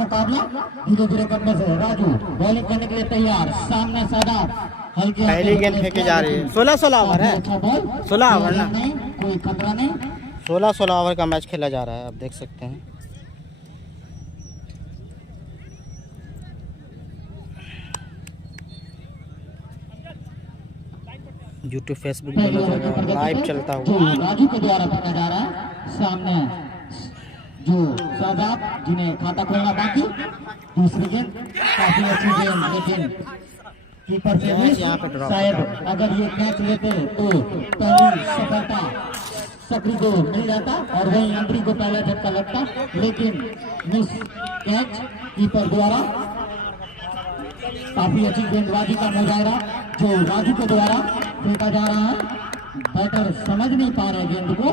मुकाबला धीरे धीरे कदमों से राजू बॉलिंग करने के लिए तैयार, सामने सादाब हल्के पहली गेंद फेंकी जा रही है। 16-16 ओवर है, 16 ओवर ना, कोई खतरा नहीं। 16-16 ओवर का मैच खेला जा रहा है, आप देख सकते हैं। यूट्यूब फेसबुक दोनों जगह लाइव चलता हुआ राजू के द्वारा फेंका जा रहा है, सामने जो शादाब जिन्हें खाता खोलना बाकी। दूसरी गेंद काफी अच्छी गेंद, लेकिन कीपर से मिस। शायद अगर ये कैच लेते तो पहली सफलता सकरी को मिल जाता और वहीं अंतरी को पहला झटका लगता, लेकिन मिस कैच कीपर द्वारा। काफी अच्छी गेंदबाजी का मुजाहरा जो राजू के द्वारा फेंका जा रहा है। बैटर समझ नहीं पा रहे गेंद को।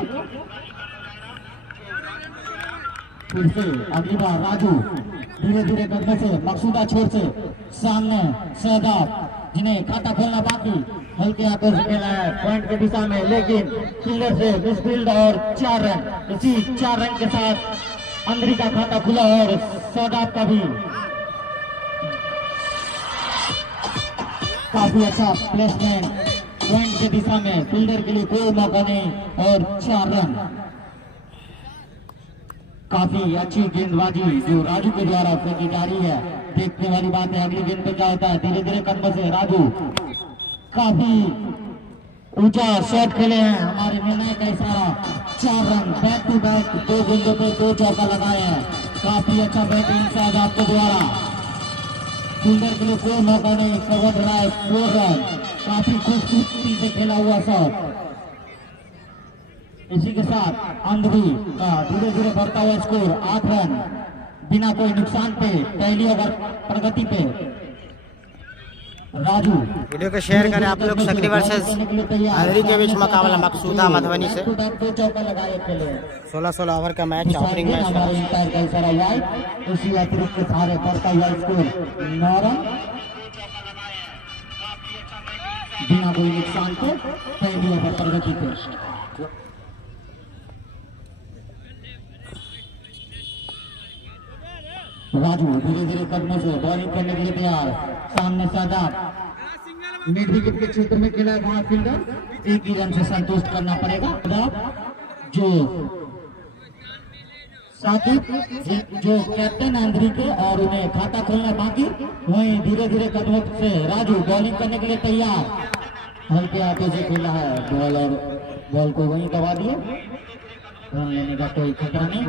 फिर से अगली बार राजू धीरे धीरे करने से मकसूदा छोर से सामने शादाब जिन्हें खाता खोलना बाकी, हल्के हाथों से खेला है पॉइंट की दिशा में, लेकिन फील्डर से मिसफील्ड और 4 रन। इसी 4 रन के साथ अंदरी का खाता खुला और शादाब का भी काफी अच्छा प्लेसमेंट पॉइंट की दिशा में, फील्डर के लिए कोई मौका नहीं और 4 रन। काफी अच्छी गेंदबाजी जो राजू के द्वारा फेंकी जा रही है। देखने वाली बात है अगली गेंद पे क्या होता है। धीरे धीरे कदमों से राजू काफी ऊंचा शॉट खेले हैं, हमारे निर्णय का इशारा। 4 रन, बैक टू बैक 2 गेंदों पे 2 चौका लगाए हैं। काफी अच्छा बैटिंग शादाब के द्वारा, फील्डर के लिए कोई मौका नहीं, कवर रहा है 4 रन। काफी खूबसूरती से खेला हुआ शॉट। इसी के साथ अंधरी का धीरे धीरे बढ़ता हुआ स्कोर 8 रन बिना कोई नुकसान पे, पहली ओवर प्रगति पे। राजू वीडियो को शेयर करें आप लोग। सकरी वर्सेस अंधरी के बीच मुकाबला मकसूदा मधुबनी से 16-16 ओवर का मैच, ओपनिंग मैच है। उसी अतिरिक्त के सहारे बढ़ता हुआ स्कोर 9 रन बिना कोई नुकसान पे, पहली ओवर प्रगति पे। राजू धीरे धीरे कदमों से बॉलिंग करने के लिए तैयार, सामने शादाब मिड विकेट के क्षेत्र में खेला है वहां फील्डर, एक ही रन से संतुष्ट करना पड़ेगा। जो साकिब जो कैप्टन अंधरी के और उन्हें खाता खोलना बाकी, वहीं धीरे धीरे कदमों से राजू बॉलिंग करने के लिए तैयार, हल्के हाथों से खेला है बॉल और बॉल को वहीं दबा दिए। रन लेने का कोई खतरा नहीं।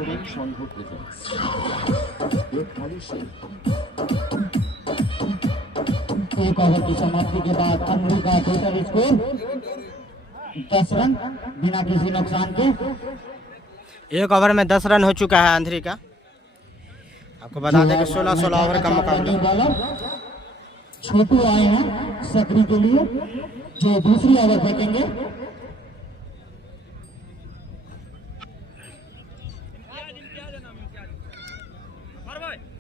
एक ओवर की समाप्ति के बाद अंधरी का टोटल स्कोर 10 रन बिना किसी नुकसान के। एक ओवर में 10 रन हो चुका है अंधरी का। आपको बता दें कि 16-16 ओवर का मुकाबला। छोटू आए हैं सकरी के लिए जो दूसरी ओवर फेंकेंगे।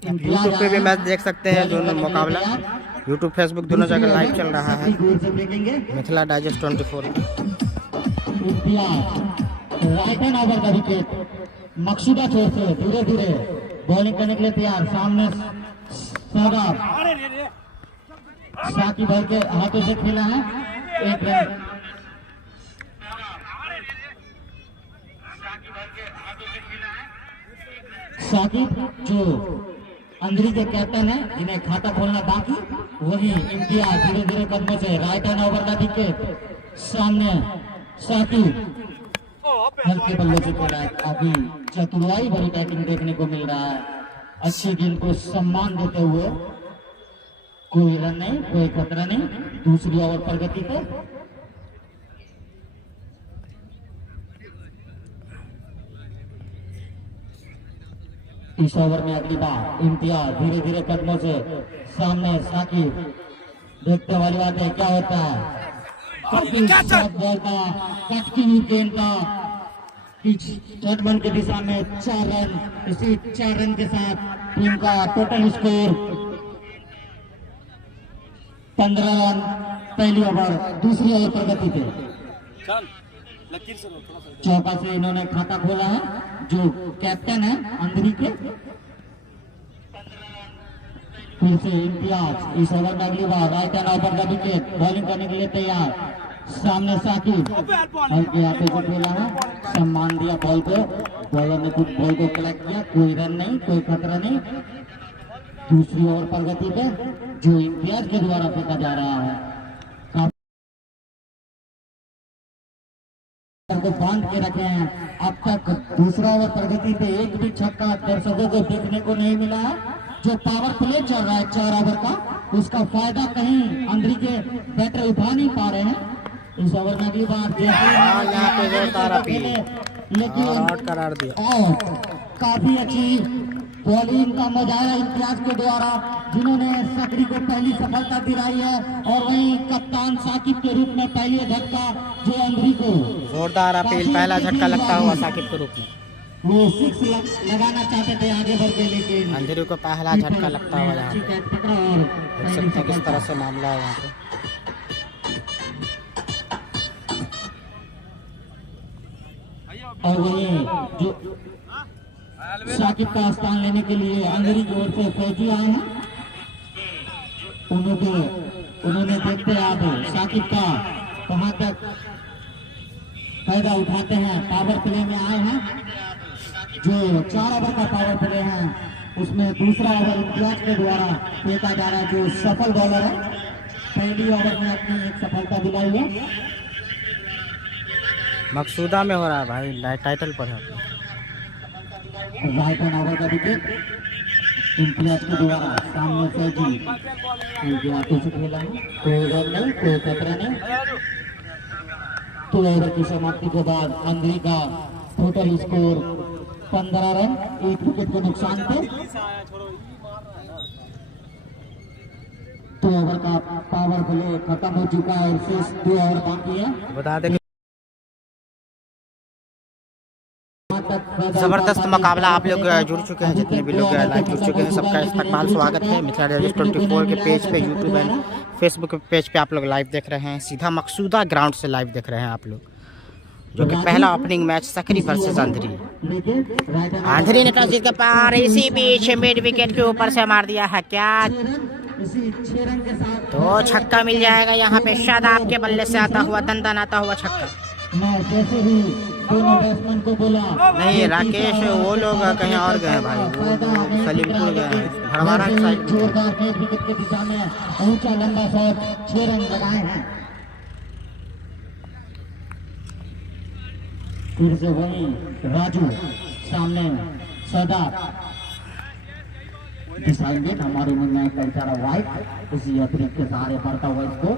यूट्यूब पे भी मैच देख सकते हैं, दोनों मुकाबला यूट्यूब फेसबुक दोनों जगह लाइव चल रहा है। Mithila digest 24 right hand over का विकेट मकसूदा छोर से धीरे धीरे बॉलिंग करने के लिए तैयार, सामने शादाब साकी भाई के हाथों से खेला है 1 रन। साकिब जो अंधरी के कैप्टन है, जिन्हें खाता खोलना बाकी, वही इम्तियाज धीरे धीरे कदमों से राइट हैंड ओवर का विकेट, सामने साकिब हल्के बल्ले से खेला है। काफी चतुराई भरी बैटिंग देखने को मिल रहा है। अच्छी गेंद को सम्मान देते हुए, कोई रन नहीं, कोई खतरा नहीं, दूसरी ओवर प्रगति पे। इस ओवर में अगली बार इम्तियाज धीरे धीरे कदमों से सामने साकिब, देखने वाली बात है क्या होता है। बॉल का कटकी हुई गेंद का चटबन की दिशा में 4 रन। इसी 4 रन के साथ टीम का टोटल स्कोर 15 रन पहली ओवर, दूसरी ओवर प्रगति पे। चौका से इन्होंने खाता खोला है जो कैप्टन है अंधरी के। फिर से इम्तियाज इस ओवर में अगली बार राइट हैंड ओवर का विकेट, बॉलिंग करने के लिए तैयार। सामने साकिब हल्के हाथों से खेला है, सम्मान दिया बॉल को, बॉलर ने कुछ बॉल को कलेक्ट किया, कोई रन नहीं, कोई खतरा नहीं। दूसरी ओवर प्रगति पे जो इम्तियाज के द्वारा फेंका जा रहा है, को बांध के रखे हैं। अब तक दूसरा ओवर प्रगति पे एक भी छक्का दर्शकों को देखने को नहीं मिला है। जो पावर प्ले चल रहा है 4 ओवर का, उसका फायदा कहीं अंदर के बैटर उठा नहीं पा रहे हैं। इस ओवर में अगली बार यहाँ पे जोरदार अपील, लेकिन आउट करार दिया। और काफी अच्छी बॉलिंग का मुजाहरा इम्तियाज के द्वारा, जिन्होंने सकरी को पहली सफलता दिलाई है, और वहीं कप्तान साकिब के रूप में पहली झटका जो अंदरी को जोरदार अपील, पहला झटका लगता हुआ साकिब के रूप में। वो 6 लगाना चाहते थे आगे बढ़ के, लेकिन अंधेरी को पहला झटका लगता हुआ यहाँ पे देख सकते हैं किस तरह से मामला है यहाँ पे। और वही जो साकिब का स्थान लेने के लिए अंग्रेजी की ओर से फौजी आए हैं, उन्होंने देखते आप साकिब का कहां तक फायदा उठाते हैं। पावर प्ले में आए हैं, जो 4 ओवर का पावर प्ले है, उसमें दूसरा ओवर इम्तियाज के द्वारा फेंका जा रहा है, जो सफल बॉलर है। पहली ओवर में अपनी एक सफलता दिलाई है। मकसूदा में हो रहा है भाई, टाइटल पर है। राइट हैंड ओवर का विकेट इम्तियाज के द्वारा, सामने फौजी जो हाथों से खेला है, कोई रन नहीं, कोई खतरा नहीं। तो ओवर की समाप्ति के बाद अंधेरी का टोटल स्कोर 15 रन, 1 विकेट के नुकसान पे। तो ओवर का पावर प्ले खत्म हो चुका है और शेष 2 ओवर बाकी है। बता दें जबरदस्त मुकाबला, आप लोग जुड़ चुके हैं, जितने भी लोग लाइव जुड़ चुके हैं सबका इस्तकबाल स्वागत है। मिथिला डेली 24 के पेज पे, यूट्यूब एंड फेसबुक पेज पे आप लोग लाइव देख रहे हैं। सीधा मकसूदा ग्राउंड से लाइव देख रहे हैं आप लोग, जो कि पहला ओपनिंग मैच सकरी वर्सेस अंधेरी। अंधेरी ने टॉस जीत कर पार, इसी बीच मिड विकेट के ऊपर से मार दिया है क्या, तो छक्का मिल जाएगा यहाँ पे। शादाब के बल्ले से आता हुआ दंदनाता हुआ छक्का। मैं जैसे ही दोनों बैट्समैन को बोला, नहीं राकेश वो लोग कहीं और गए भाई, वो सलीमपुर गए हैं, भड़वारा की साइड। जोरदार मिड विकेट के दिशा में ऊंचा लंबा शॉट, 6 रन लगाए हैं। फिर से वही राजू, सामने सदा दिखाएंगे। हमारे मन में बेचारा वाइट, इसी अतिरिक्त के सहारे बढ़ता हुआ इसको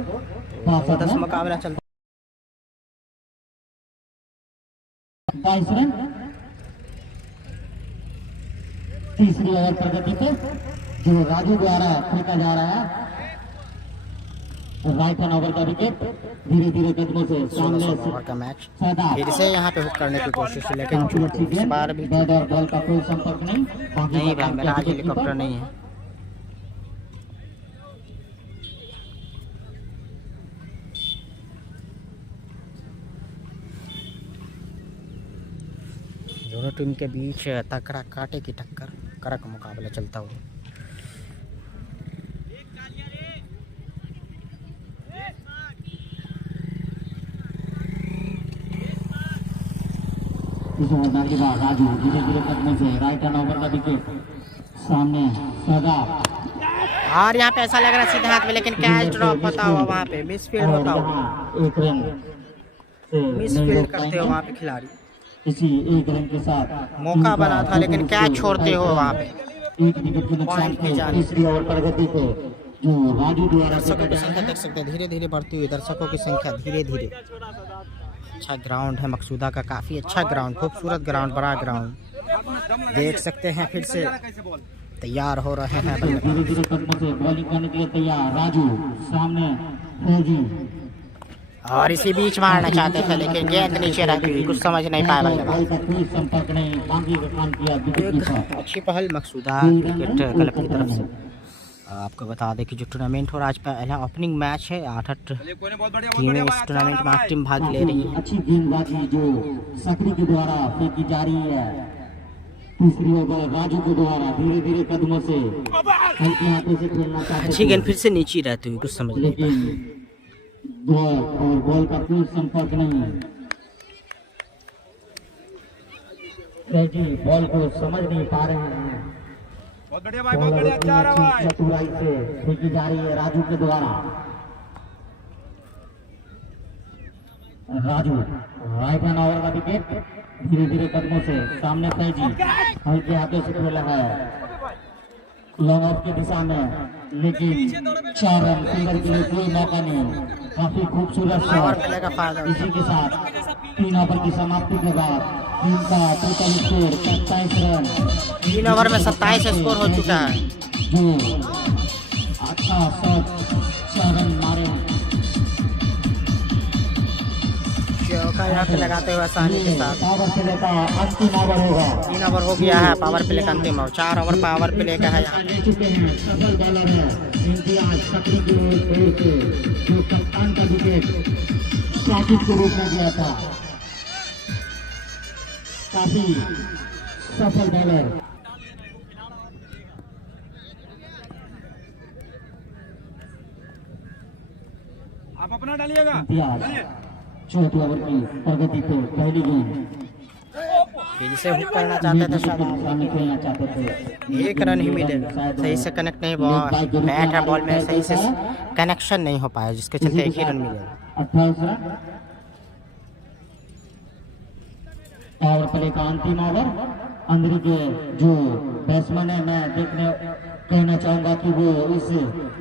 10 मुकाबला चलता 22 रन। तीसरी ओवर प्रगति पे जो राजू द्वारा फेंका जा रहा है, राइट हैंड ओवर का विकेट, धीरे धीरे कदमों से सामने ओवर का मैच फिर से यहाँ पे हुक करने की कोशिश, लेकिन इस बार भी बैट और बॉल का कोई संपर्क नहीं। नहीं भाई, मेरा आज हेलीकॉप्टर नहीं है। दोनों टीम के बीच तकड़ा कांटे की टक्कर, कड़क मुकाबला चलता हुआ। राजू धीरे धीरे कदमों से राइट हैंड ओवर का विकेट, सामने सदा, और यहाँ पे ऐसा लग रहा है सीधे हाथ में, लेकिन कैच ड्रॉप होता हुआ वहाँ पे मिसफील्ड होता हुआ, एक रन मिसफील्ड करते हो वहाँ पे खिलाड़ी। इसी एक रन के साथ मौका बना था, लेकिन कैच छोड़ते हो वहाँ पे। एक विकेट के नुकसान पे तीसरी ओवर प्रगति पे जो राजू द्वारा, दर्शकों की संख्या देख सकते हैं धीरे धीरे बढ़ती हुई, दर्शकों की संख्या धीरे धीरे। अच्छा ग्राउंड है मकसूदा का, काफ़ी अच्छा ग्राउंड, खूबसूरत ग्राउंड, बड़ा ग्राउंड देख सकते हैं। फिर से तैयार हो रहे हैं, धीरे धीरे कदमों से बॉलिंग करने के लिए तैयार राजू, सामने फौजी, और इसी बीच मारना चाहते थे, लेकिन गेंद नीचे रहती हुई, कुछ समझ नहीं पाया बल्लेबाज। कोई संपर्क नहीं, बाकी का काम किया। अच्छी पहल मकसूदा विकेट क्लब की तरफ से। आपको बता दें कि जो टूर्नामेंट हो रहा है, आज पहला ओपनिंग मैच है। 8 टीमें इस टूर्नामेंट में 8 टीम भाग ले रही है। अच्छी गेंदबाजी जो सकरी के द्वारा फेंकी जा रही है, तीसरी ओवर राजू के द्वारा धीरे धीरे कदमों से हल्के हाथों से खेलना चाहते अच्छी गेंद फिर से नीचे ही रहती हुई कुछ समझ नहीं लेकिन बॉल और बॉल का कोई संपर्क नहीं। रेड्डी बॉल को समझ नहीं पा रहे हैं। बहुत बढ़िया भाई, बहुत बढ़िया, अच्छा रहा भाई। चतुराई से फेंकी जा रही है राजू के द्वारा। राजू राइट हैंड ओवर का विकेट धीरे धीरे कदमों से सामने फैजी हल्के हाथों से खेला है लॉन्ग ऑफ की दिशा में, लेकिन 4 रन फील्डर के लिए कोई मौका नहीं। काफी खूबसूरत शॉट। इसी के साथ 3 ओवर की समाप्ति के बाद टीम का टोटल स्कोर 27 रन। 3 ओवर में 27 स्कोर हो चुका है। जो अच्छा शॉट 4 रन मारे चौका यहाँ पे लगाते हुए आसानी के साथ। पावर प्ले का अंतिम ओवर होगा। 3 ओवर हो गया है पावर प्ले का अंतिम ओवर। 4 ओवर पावर प्ले का है यहाँ पे। ले चुके हैं सफल बॉलर है इम्तियाज सक्री की ओर से, जो कप्तान का विकेट साजिद के रूप में दिया था। काफी सफल बॉलर आप अपना डालिएगा। इम्तियाज चौथे ओवर की प्रगति पे पहली गेंद फिर से हुक करना चाहते थे सामने खेलना चाहते थे। 1 रन ही मिलेगा। सही से कनेक्ट नहीं बॉल बैट है बॉल में सही से कनेक्शन नहीं हो पाया जिसके चलते 1 ही रन मिलेगा। 28 रन। पावर प्ले का अंतिम ओवर। अंदर के जो बैट्समैन है मैं कहना चाहूंगा कि वो इस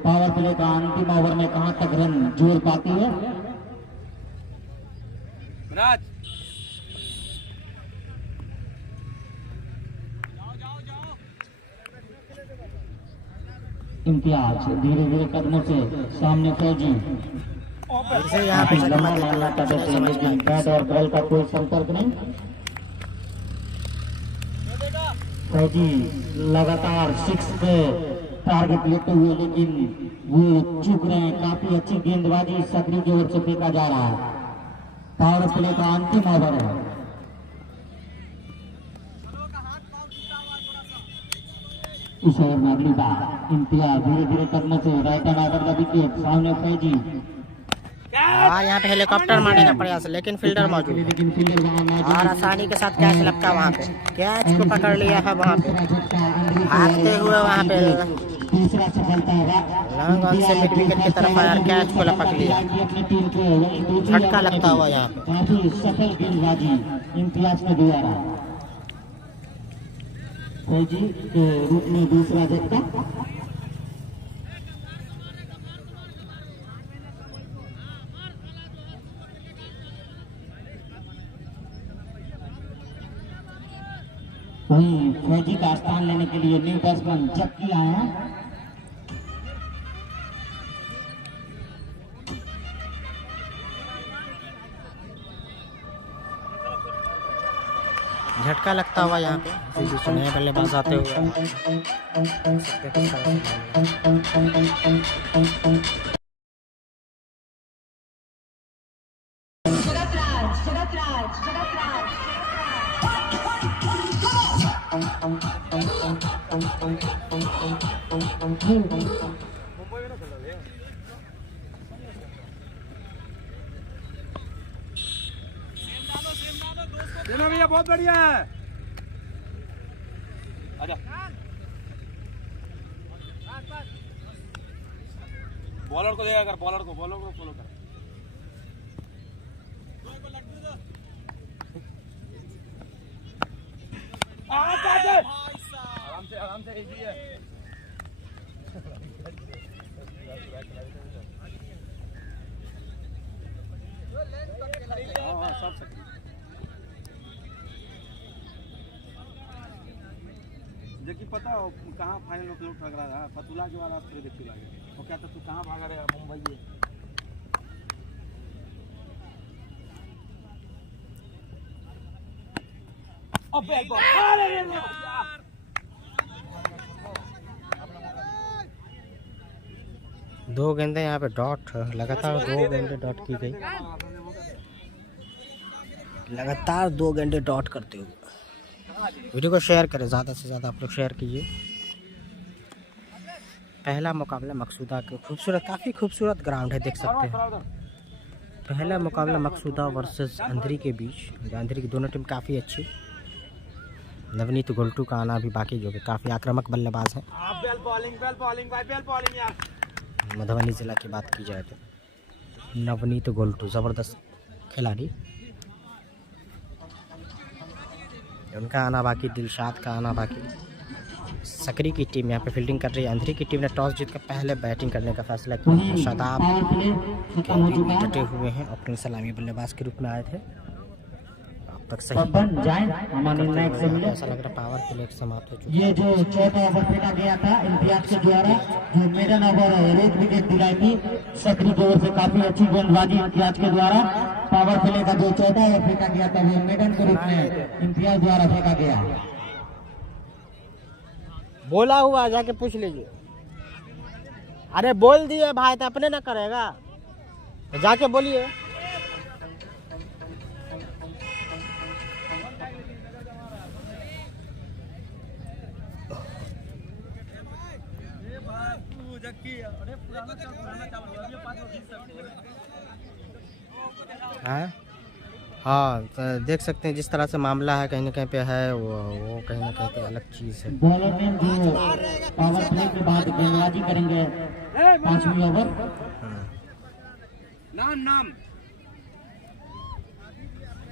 पावर प्ले का अंतिम ओवर में कहां तक रन जोड़ पाती है। राज इम्तियाज धीरे धीरे कदमों से सामने फौजी फिर से यहाँ पे लंबा मारना चाहते थे, लेकिन बैट और बॉल का कोई संपर्क नहीं। फौजी लगातार 6 पे टारगेट लेते हुए, लेकिन वो चूक रहे हैं। काफी अच्छी गेंदबाजी सक्री की ओर से फेंका जा रहा है। पावर प्ले का अंतिम ओवर है। इस ओवर में अगली बार इम्तियाज धीरे धीरे कदमों से राइट हैंड ओवर का विकेट सामने फैजी और यहाँ पे हेलीकॉप्टर मारने का प्रयास लेकिन फील्डर मौजूद है। लेकिन फील्डर वहां मौजूद और आसानी के साथ कैच लगता वहाँ पे। कैच को पकड़ लिया है वहाँ पे भागते हुए वहाँ पे तीसरा सफलता लॉन्ग ऑन से मिड विकेट की तरफ आया और कैच को लपक लिया। अपनी टीम को झटका लगता हुआ यहाँ पे। काफी सफल गेंदबाजी इम्तियाज के द्वारा फौजी के रूप में दूसरा झटका। वहीं फौजी का स्थान लेने के लिए न्यू बैट्समैन जक्की आए हैं। झटका लगता हुआ यहाँ पे नए बल्लेबाज आते हुए। देना भैया, बहुत बढ़िया है। आजा बॉलर को देगा कर, बॉलर को फॉलो कर। आराम से इजी है। हाँ सब सकते। देखिए पता हो कहाँ फाइनल में लोग ठग रहा है फतुला के बाद फिर देखी लगे वो क्या था तू कहाँ भागा रहे मुंबई है। अबे दो गेंदें यहाँ पे डॉट लगातार 2 गेंदें डॉट की गई। लगातार 2 गेंदें डॉट करते हुए वीडियो को शेयर करें, ज़्यादा से ज़्यादा आप लोग शेयर कीजिए। पहला मुकाबला मकसूदा के खूबसूरत, काफ़ी खूबसूरत ग्राउंड है, देख सकते हैं। पहला मुकाबला मकसूदा वर्सेस अंधेरी के बीच। अंधेरी की दोनों टीम काफ़ी अच्छी। नवनीत गोल्टू का आना भी बाकी, जो कि काफ़ी आक्रामक बल्लेबाज है। मधुबनी ज़िला की बात की जाए तो नवनीत गोल्टू ज़बरदस्त खिलाड़ी, उनका आना बाकी, दिलशाद का आना बाकी। सकरी की टीम यहाँ पे फील्डिंग कर रही है। अंधेरी की टीम ने टॉस जीतकर पहले बैटिंग करने का फैसला किया। शादाब डटे हुए हैं, अपनी सलामी बल्लेबाज के रूप में आए थे, अब तक सही ऐसा लग रहा। पावर प्ले समाप्त हो चुका है। ये जो चौथा ओवर फेंका गया था इम्तियाज के द्वारा, जो मेडन ओवर रोज विकेट दिलाई थी, सकरी की ओर से काफी अच्छी गेंदबाजी इम्तियाज के द्वारा। पावर प्ले का जो चौथा ओवर फेंका गया था वो मेडन के रूप में इम्तियाज द्वारा फेंका गया। बोला हुआ जाके पूछ लीजिए। अरे बोल दिए भाई, तो अपने ना करेगा, तो जाके बोलिए। हाँ, तो देख सकते हैं जिस तरह से मामला है, कहीं ना कहीं पे है वो कहीं ना कहीं पे अलग चीज़ है। बॉलर ने जो पावर प्ले के बाद गेंदबाजी करेंगे 5वीं ओवर। नाम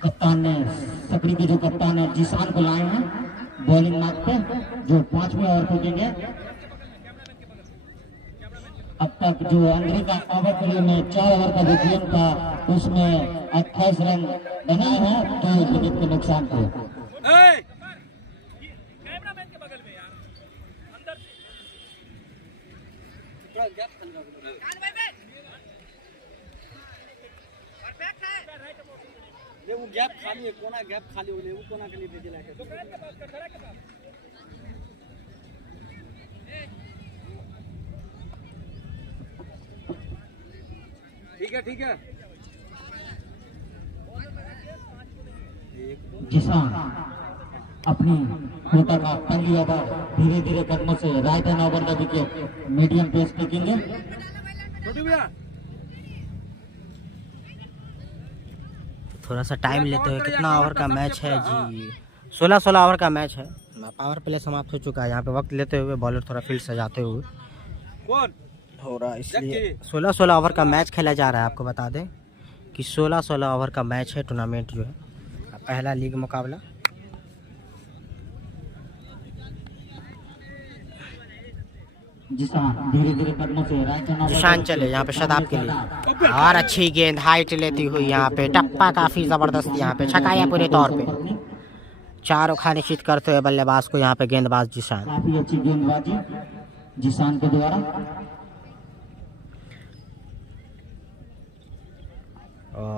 कप्तान ने, सकरी के जो कप्तान है जिसान को लाए हैं बॉलिंग मार्क पे, जो 5वीं ओवर फेंकेंगे। अब तक जो अंधेरी का पावर प्ले में 4 ओवर का जो गेम था उसमें 28 रन बने हैं, 2 विकेट के नुकसान को। वो गैप खाली है, कोना गैप खाली हो, वो कोना के लिए भेजे लाके। ठीक है किसान अपनी कोटा का पहली ओवर धीरे धीरे कदमों से राइट हैंड ओवर का विकेट मीडियम पेस फेंकेंगे। थोड़ा सा टाइम लेते हुए, कितना ओवर का मैच है जी? 16 ओवर का मैच है। पावर प्ले समाप्त हो चुका है। यहाँ पे वक्त लेते हुए बॉलर थोड़ा फील्ड सजाते हुए हो रहा है, इसलिए 16 ओवर का मैच खेला जा रहा है। आपको बता दें कि 16 ओवर का मैच है, टूर्नामेंट जो है पहला लीग मुकाबला। धीरे धीरे कदमों से राइट हैंड जिशान चले यहाँ पे शादाब के लिए, और अच्छी गेंद हाइट लेती हुई यहाँ पे टप्पा काफी जबरदस्त, यहाँ पे छकाया पूरे तौर पे। 4 ओवर निश्चित करते हुए बल्लेबाज को यहाँ पे गेंदबाज जिशान। काफी अच्छी गेंदबाजी जिशान के द्वारा।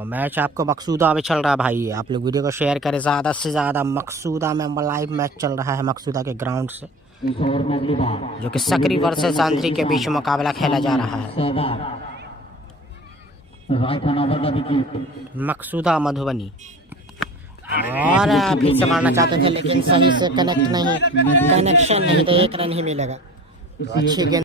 मैच आपको मकसूदा में चल रहा है भाई, आप लोग वीडियो को शेयर करें ज़्यादा से ज़्यादा। मकसूदा में लाइव मैच चल रहा है, मकसूदा के ग्राउंड से, जो कि सकरी वर्सेस अंधेरी के बीच मुकाबला खेला जा रहा है। मकसूदा मधुबनी, और फिर से मारना चाहते थे लेकिन सही से कनेक्शन नहीं, तो 1 रन ही मिलेगा। तो अच्छी गेंद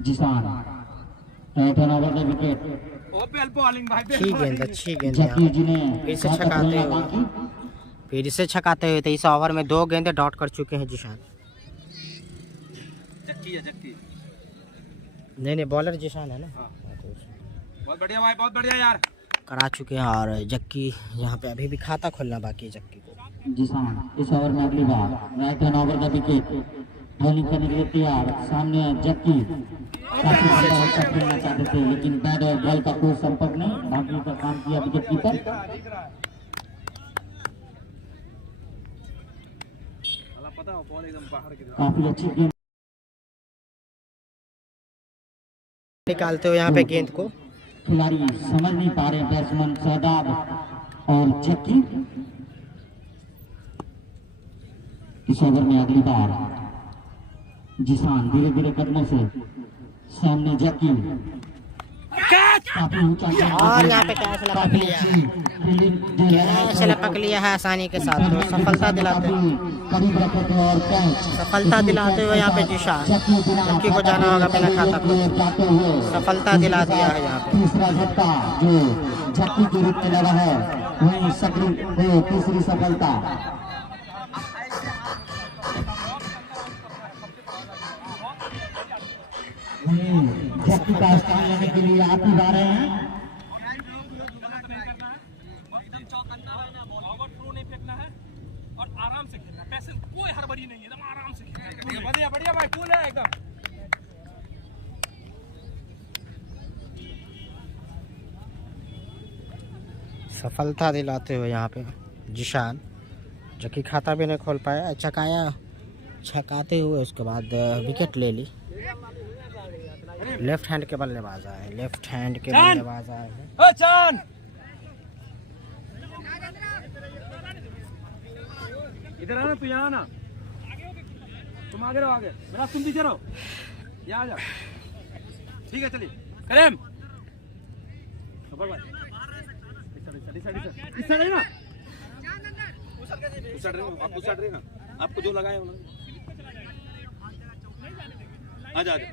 जिसान राइट हैंड ओवर का विकेट। अच्छी गेंद, अच्छी गेंद। फिर से छकाते हुए, फिर से छकाते हुए 23 ओवर में 2 गेंदें डॉट कर चुके हैं जिशान। जक्की नहीं, बॉलर जिशान है ना। बहुत बढ़िया भाई, बहुत बढ़िया यार, करा चुके हैं। और जक्की यहाँ पे अभी भी खाता खोलना बाकी है जक्की को। जिसान इस ओवर में अगली बार राइट हैंड ओवर का विकेट बॉलिंग करने के लिए तैयार। सामने जक्की काफी अच्छा खेलना चाहते थे लेकिन बैट और बॉल का कोई संपर्क नहीं, बाकी का काम किया विकेट कीपर। काफी अच्छी गेंद निकालते हुए यहाँ पे गेंद को खिलाड़ी समझ नहीं पा रहे, बैट्समैन शादाब और जक्की। इस ओवर में अगली बार जिसान धीरे धीरे कदमों से सामने जैकी काफी ऊंचा और यहाँ पे कैच लपक लिया है, कैच लपक लिया है आसानी के साथ। तो सफलता दिलाते हुए यहाँ पे जिशान जक्की को जाना होगा बिना खाता को। सफलता दिला दिया है यहाँ पे। तीसरा झटका जो जक्की के रूप में लगा है, वही सकरी को तीसरी सफलता। जक्की का स्थान लेने के लिए आती जा रहे हैं। आराम से खेलना, पैसे कोई हड़बड़ी नहीं है, एकदम आराम से खेलना। बढ़िया बढ़िया भाई, कूल है एकदम। सफलता दिलाते हुए यहाँ पे जिशान, जो कि खाता भी नहीं खोल पाया, चकाया, छकाते हुए उसके बाद विकेट ले ली। लेफ्ट हैंड के बल्लेबाज आए, लेफ्ट हैंड के बल्लेबाज आए हैं। चांद इधर आना, तू यहाँ आना, तुम आगे रहो, आगे मेरा तुम पीछे रहो, यहाँ आ जाओ। ठीक है चलिए करेम, इस साइड है ना, उस साइड रहे ना, आपको जो लगाए आजा आजा।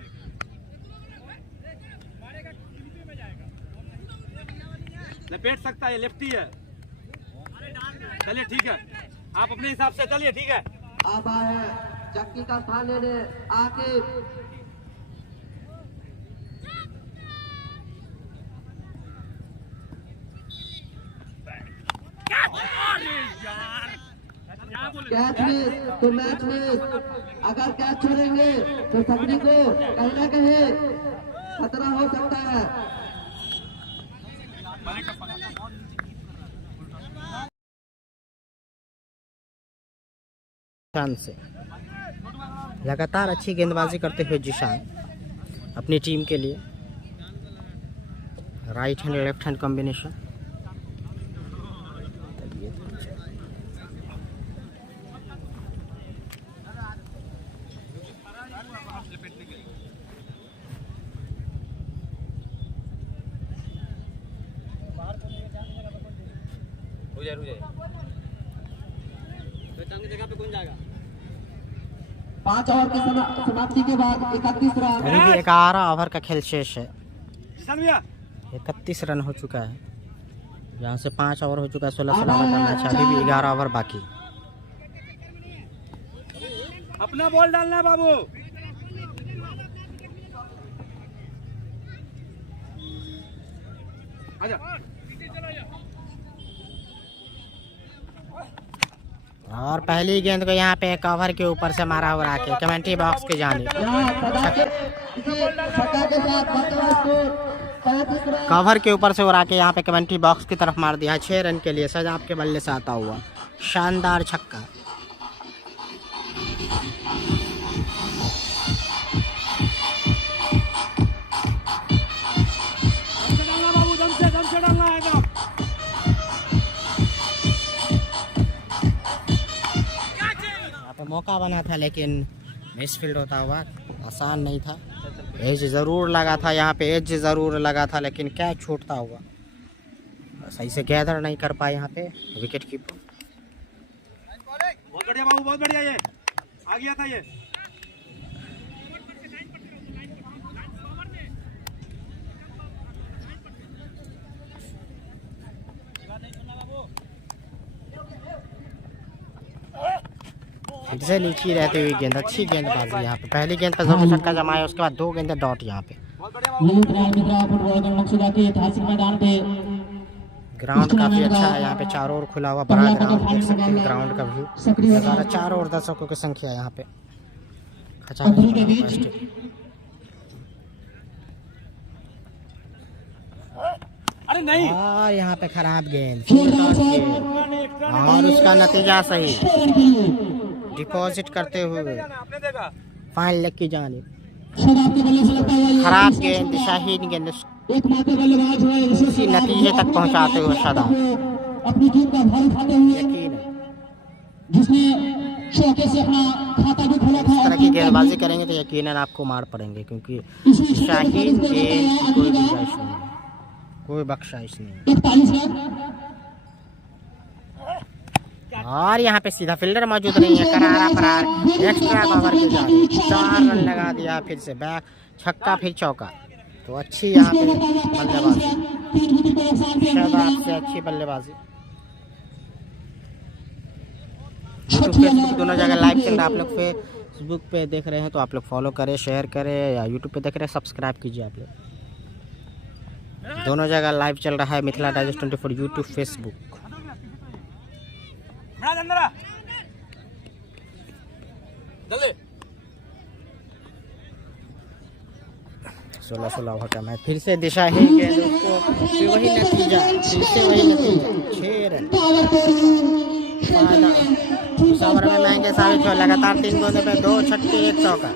लपेट सकता है, लेफ्टी है। चलिए ठीक है, आप अपने हिसाब से चलिए, ठीक है। अब आए जक्की का स्थान लेने आके कैच में तो मैच में अगर कैच छोड़ेंगे तो सकरी को कहीं ना कहीं खतरा हो सकता है। से लगातार अच्छी गेंदबाजी करते हुए जिशान अपनी टीम के लिए right hand left hand combination. जगह पे कौन जाएगा? 5 ओवर की समाप्ति के बाद 31 रन। अभी भी 11 ओवर का खेल शेष है। 31 रन हो चुका है, यहाँ से 5 ओवर हो चुका है, 16 रन का मैच है, अभी भी 11 ओवर बाकी। अपना बॉल डालना है बाबू। आजा। और पहली गेंद को यहाँ पे कवर के ऊपर से मारा हुआ आके कमेंट्री बॉक्स के जानिब, कवर के ऊपर से उड़ा के यहाँ पे कमेंट्री बॉक्स की तरफ मार दिया है। 6 रन के लिए सजाब के बल्ले से आता हुआ शानदार छक्का। मौका बना था लेकिन मिसफील्ड होता हुआ, आसान नहीं था। एज ज़रूर लगा था यहाँ पे, एज ज़रूर लगा था लेकिन क्या छूटता हुआ, सही से गैदर नहीं कर पाए यहाँ पे विकेट कीपर। बहुत बढ़िया बाबू, बहुत बढ़िया, ये आ गया था ये। फिर से नीचे रहती हुई गेंद, अच्छी गेंदबाजी यहाँ पे। पहली गेंद पर जरूर छक्का जमाया, उसके बाद 2 गेंदें डॉट यहाँ पे। ग्राउंड काफी अच्छा है यहाँ पे, चारों ओर खुला हुआ बड़ा ग्राउंड, देख सकते हैं ग्राउंड का व्यू। 4 और दर्शकों की संख्या यहाँ पे। अरे नहीं, और यहाँ पे खराब गेंद और उसका नतीजा सही, डिपॉजिट करते हुए फाइनल लेग की जानिब। खराब गेंद, दिशाहीन गेंद, इसी नतीजे तक पहुंचाते हुए शादाब। अपनी टीम का भारी खाते हुए यकीन जिसने चौके से अपना खाता भी खोला था। इस तरह की गेंदबाजी करेंगे तो यकीनन आपको मार पड़ेंगे, क्योंकि शाहीन गेंद की कोई गुंजाइश नहीं है, कोई बख्शाइश नहीं है। 41 रन। और यहाँ पे सीधा फील्डर मौजूद नहीं है, करारा फरार एक्स्ट्रा कवर के जा 4 रन लगा दिया, फिर से बैक छक्का फिर चौका। तो अच्छी यहाँ पे बल्लेबाजी, शाबाश से अच्छी बल्लेबाजी। यूट्यूब फेसबुक दोनों जगह लाइव चल रहा है, आप लोग फेसबुक पे देख रहे हैं तो आप लोग फॉलो करें, शेयर करें, या यूट्यूब पे देख रहे हैं सब्सक्राइब कीजिए। आप लोग दोनों जगह लाइव चल रहा है, मिथिला डाइजेस्ट 24 यूट्यूब फेसबुक। अंदर आ जल्दी 16 ओवर का मैच, फिर से दिशा है गेंद उसको, फिर वही नतीजा, फिर से वही नतीजा, 6 रन। इस ओवर में महंगे साबित हुए, लगातार 3 गेंदों पे 2 छक्के 1 चौका।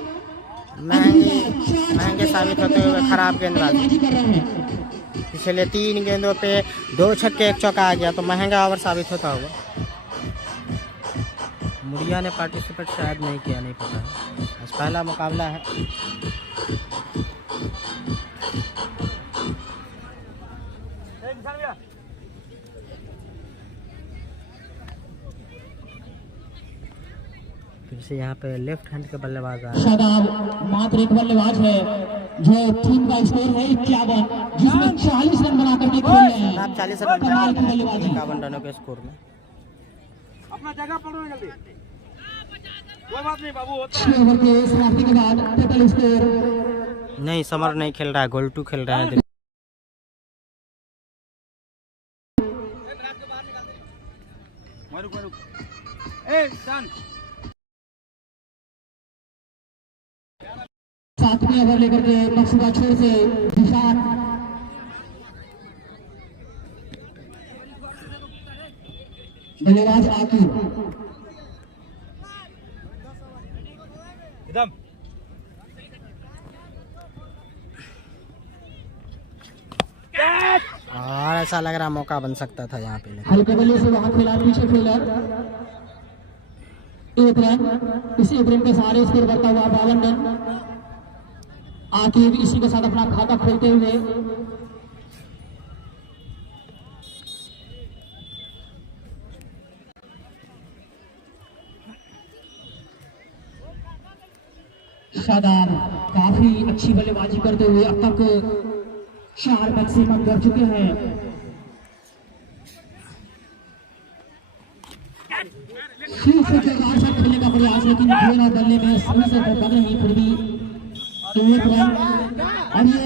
महंगे साबित होते हुए खराब गेंदबाजी। पिछले 3 गेंदों पे 2 छक्के 1 चौका आ गया, तो महंगा ओवर साबित होता होगा। मुड़िया ने पार्टिसिपेट शायद नहीं किया, नहीं पता, आज पहला मुकाबला है। फिर से यहाँ पे लेफ्ट हैंड के बल्लेबाज आ रहे हैं। शादाब मात्र एक बल्लेबाज है जो टीम का स्कोर है 51, जिसमें 40 रन बनाकर के खेल रहे हैं। आप 40 रन बना के 51 रनों के स्कोर में। अपना जगह पकड़ो जल्दी, कोई बात नहीं बाबू, होता 6 ओवर के समाप्ति के बाद टोटल स्कोर नहीं, समर नहीं खेल रहा है, गोल्टू खेल रहे हैं। मारुक ए डन। 7वें ओवर लेकर के मकसूदा छोर से निशान बल्लेबाज आकिब एकदम और ऐसा लग रहा मौका बन सकता था यहाँ पे, हल्के बल्ले से वहां खेला पीछे फील्डर 1 रन। इस 1 रन के सहारे स्कोर बढ़ता हुआ 52 रन। आकिब इसी के साथ अपना खाता खोलते हुए शादाब काफी अच्छी बल्लेबाजी करते हुए अब तक 4 मैक्सिमम कर चुके हैं। फिर से जोरदार शॉट खेलने का प्रयास, लेकिन गेंद और बल्ले में शुरू से बने ही, फिर भी 1 रन। और ये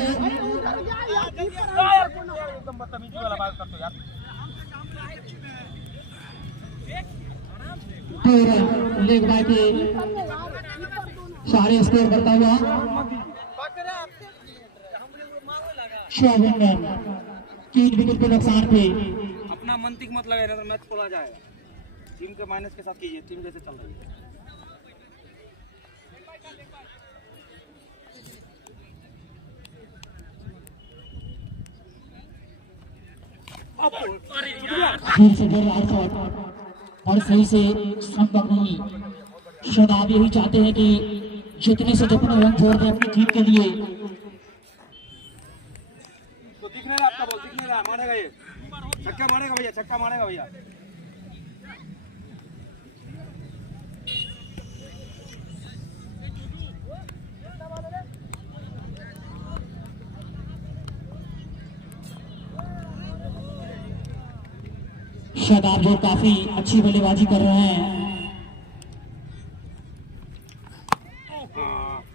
एकदम बदतमीजी वाला बात करते हो यार। 2 रन लेग बाय के सारे स्कोर करता हुआ 54 रन। 3 विकेट के नुकसान पे अपना मंतिक मत लगाए, नहीं तो मैच खोला जाएगा। टीम के माइनस के साथ कीजिए, टीम जैसे चल रही है। फिर से जोरदार शॉट और सही से संभव नहीं। शादाब यही चाहते हैं कि जितने से जितने रन जोड़ दें अपनी टीम के लिए। तो दिख नहीं रहा आपका बॉल, दिख नहीं रहा, मारेगा ये छक्का, मारेगा भैया, छक्का मारेगा भैया। शादाब जो काफी अच्छी बल्लेबाजी कर रहे हैं।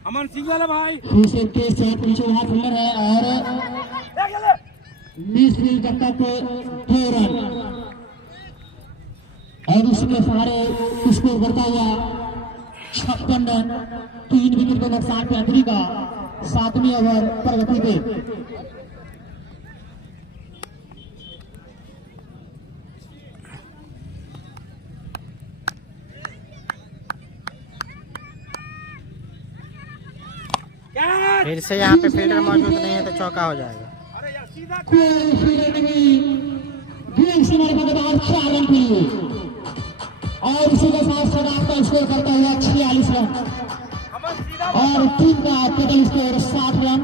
अमन सिंह वाला भाई दूसरे के सेट पीछे वहां फील्डर है और मिस फील्ड जब तक 2 रन और उसके सहारे स्कोर बढ़ता हुआ 56 रन। 3 विकेट के नुकसान पे अंतरी का 7वें ओवर प्रगति पे। फिर से यहाँ पे फील्डर मौजूद नहीं है तो चौका हो जाएगा। अरे यार सीधा कोई फील्डर नहीं, गेंद से मारे के बाद 4 रन के लिए और इसी के साथ सदाब का स्कोर करता हुआ 46 रन और टीम का टोटल स्कोर 60 रन।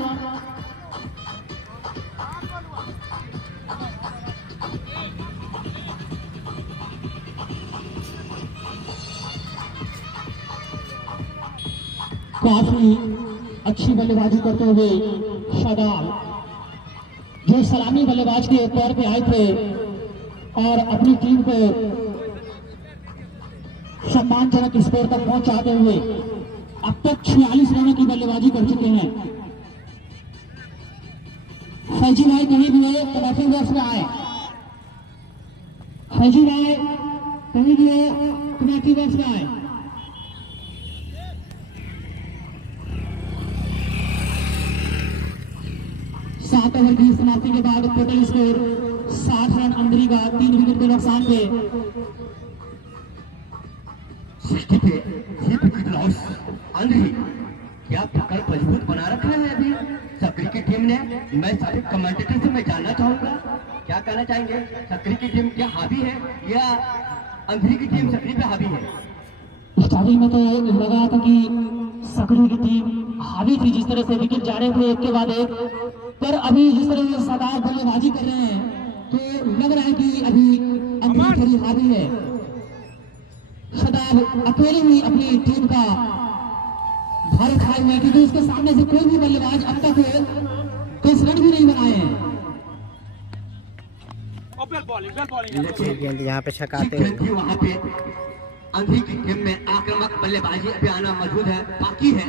काफी अच्छी बल्लेबाजी करते हुए शादाब जो सलामी बल्लेबाज के तौर पे आए थे और अपनी टीम को सम्मानजनक स्कोर तक पहुंचाते हुए अब तक 46 रनों की बल्लेबाजी कर चुके हैं। फैजी भाई कहीं भी है तो बैटिंग बॉक्स में आए। फैजी भाई कहीं भी है तो बैटिंग बॉक्स में आए। सात ओवर की समाप्ति के बाद टोटल स्कोर 60 रन। अंदरी का 3 विकेट के नुकसान पे 60 पे 3 विकेट लॉस। अंदरी क्या पकड़ मजबूत बना रखा है अभी सक्री की टीम ने। मैं सारे कमेंटेटर से मैं जानना चाहूंगा क्या कहना चाहेंगे, सक्री की टीम क्या हावी है या अंदरी की टीम सक्री पे हावी है? स्टार्टिंग में तो लग रहा था कि सक्री की टीम हावी थी, जिस तरह से विकेट जा रहे थे एक के बाद एक, पर अभी जिस तरह से शादाब बल्लेबाजी कर रहे हैं तो लग रहा है कि अभी अंदरी थोड़ी हावी है। शादाब अकेले ही अपनी टीम का भार उठाए हुए हैं क्योंकि उसके सामने से कोई भी बल्लेबाज अब तक 10 रन भी नहीं बनाए हैं। गेंद यहाँ पे छकाते हुए वहाँ पे अंधी की टीम में आक्रामक बल्लेबाजी अभी आना मौजूद है। बाकी है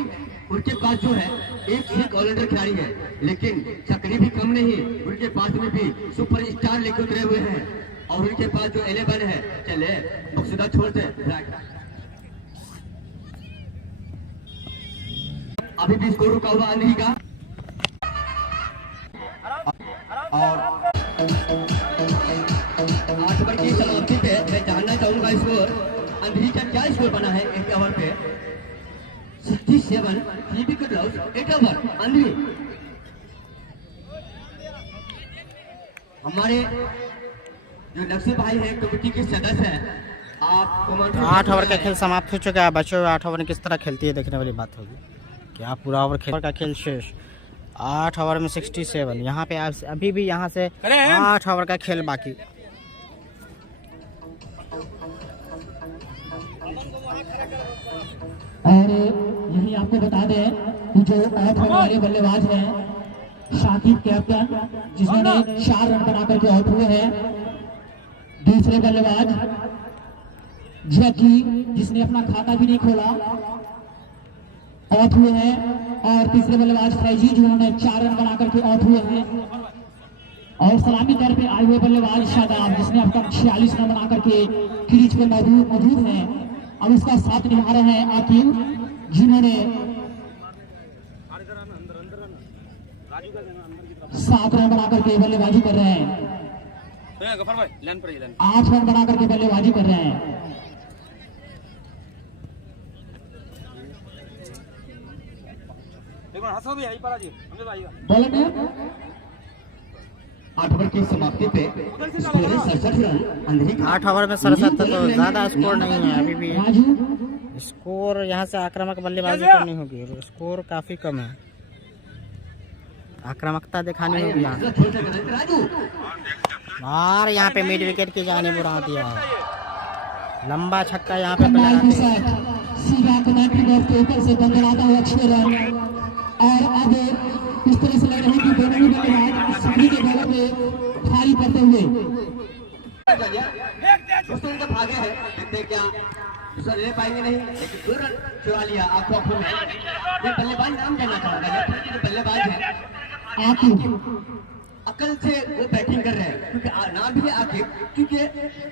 उनके पास जो है एक ऑलराउंडर खिलाड़ी है, लेकिन सक्री भी कम नहीं, उनके पास में भी सुपरस्टार लेकर उतरे हुए हैं और उनके पास जो 11 है। चले मकसूदा छोड़ते अभी भी स्कोर रुका हुआ अंधी का और 8 ओवर की समाप्ति पे मैं जानना चाहूंगा स्कोर अंधी का क्या स्कोर बना है 1 ओवर पे। 67 3 विकेट लॉस 8 ओवर अंधी। हमारे जो नक्शे भाई हैं कमेटी के सदस्य हैं, आप 8 ओवर का खेल समाप्त हो चुका है। बचे हुए 8 ओवर किस तरह खेलती है देखने वाली बात होगी। क्या पूरा ओवर खेल का खेल शेष 8 ओवर में 67। यहाँ पे अभी भी यहाँ से 8 ओवर का खेल बाकी। और यही आपको बता दें कि जो 8 रन वाले बल्लेबाज हैं शाकिब कैप्टन, जिन्होंने 4 रन बना करके आउट हुए हैं। दूसरे बल्लेबाज जैकी, जिसने अपना खाता भी नहीं खोला, आउट हुए हैं। और तीसरे बल्लेबाज फैजी, जिन्होंने 4 रन बना करके आउट हुए हैं। और सलामी तौर पे आए हुए बल्लेबाज शादाब, जिसने अब तक 46 रन बना करके क्रीज पे मौजूद हैं। अब इसका साथ निभा रहे हैं आकिब, जिन्होंने 7 रन बना करके बल्लेबाजी कर रहे हैं। 8 रन बना करके बल्लेबाजी कर रहे हैं। बोले 8 ओवर की समाप्ति पे स्कोर है 67 रन अंधी का। 8 ओवर में 67 तो ज़्यादा स्कोर नहीं है। अभी भी स्कोर यहाँ से आक्रामक बल्लेबाजी करनी होगी, स्कोर काफ़ी कम है। आक्रामकता दिखानी होगी यहाँ। और यहाँ पे मिड विकेट की जानिब उड़ा दिया। लंबा छक्का यहाँ पे सीधा कनेक्ट बॉक्स के ऊपर से दंगलाता हुआ 6 रन। और अब इस तरह से लग रहा है कि दोनों ही बल्लेबाज सक्री के बॉलर में भारी पड़ते हुए दोस्तों भागे हैं, देखते क्या दूसरा ले पाएंगे नहीं, लेकिन 2 रन चुरा लिया आंखों में। ये बल्लेबाज नाम जानना चाहूंगा, जो बल्लेबाज है आकिब, अकल से वो बैटिंग कर रहे हैं क्योंकि नाम भी है आकिब, क्योंकि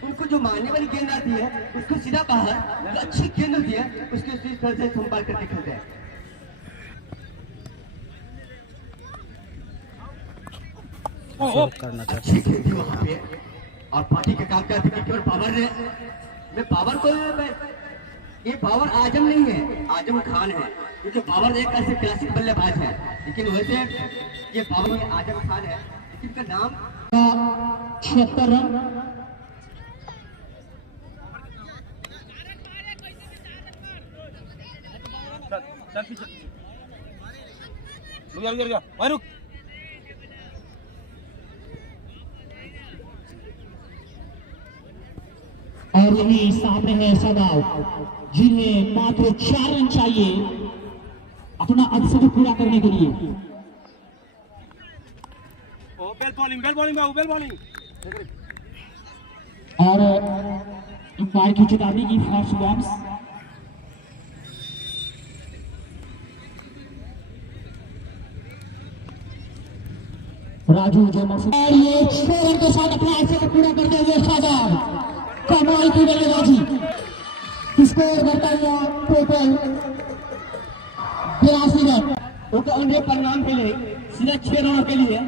उनको जो मारने वाली गेंद आती है उसको सीधा बाहर, जो अच्छी गेंद होती है उसके इस तरह से संपर्क करके खेलते हैं। करना अच्छी खेलती वहाँ पे और पार्टी के काम करते केवल पावर ने मैं पावर को ये पावर आजम नहीं है, आजम खान है, क्योंकि पावर एक ऐसे क्लासिक बल्लेबाज है, लेकिन वैसे ये पावर आजम खान है, लेकिन का नाम 76 रन। चल पीछे रुक जा भाई रुक। और यही सामने है सदाव, जिन्हें मात्र 4 रन चाहिए अपना अक्सर पूरा करने के लिए। ओ बेल बॉलिंग बाबू, बेल बॉलिंग। और अंपायर की चेतावनी की फर्स्ट बॉम्स। राजू जो और ये 6 रन के साथ अपना अक्सर पूरा करते हुए शादाब कमाल की बल्लेबाजी। स्कोर बढ़ता हुआ टोटल 82 रन। वो तो अंधे परिणाम के लिए सीधे 6 रनों के लिए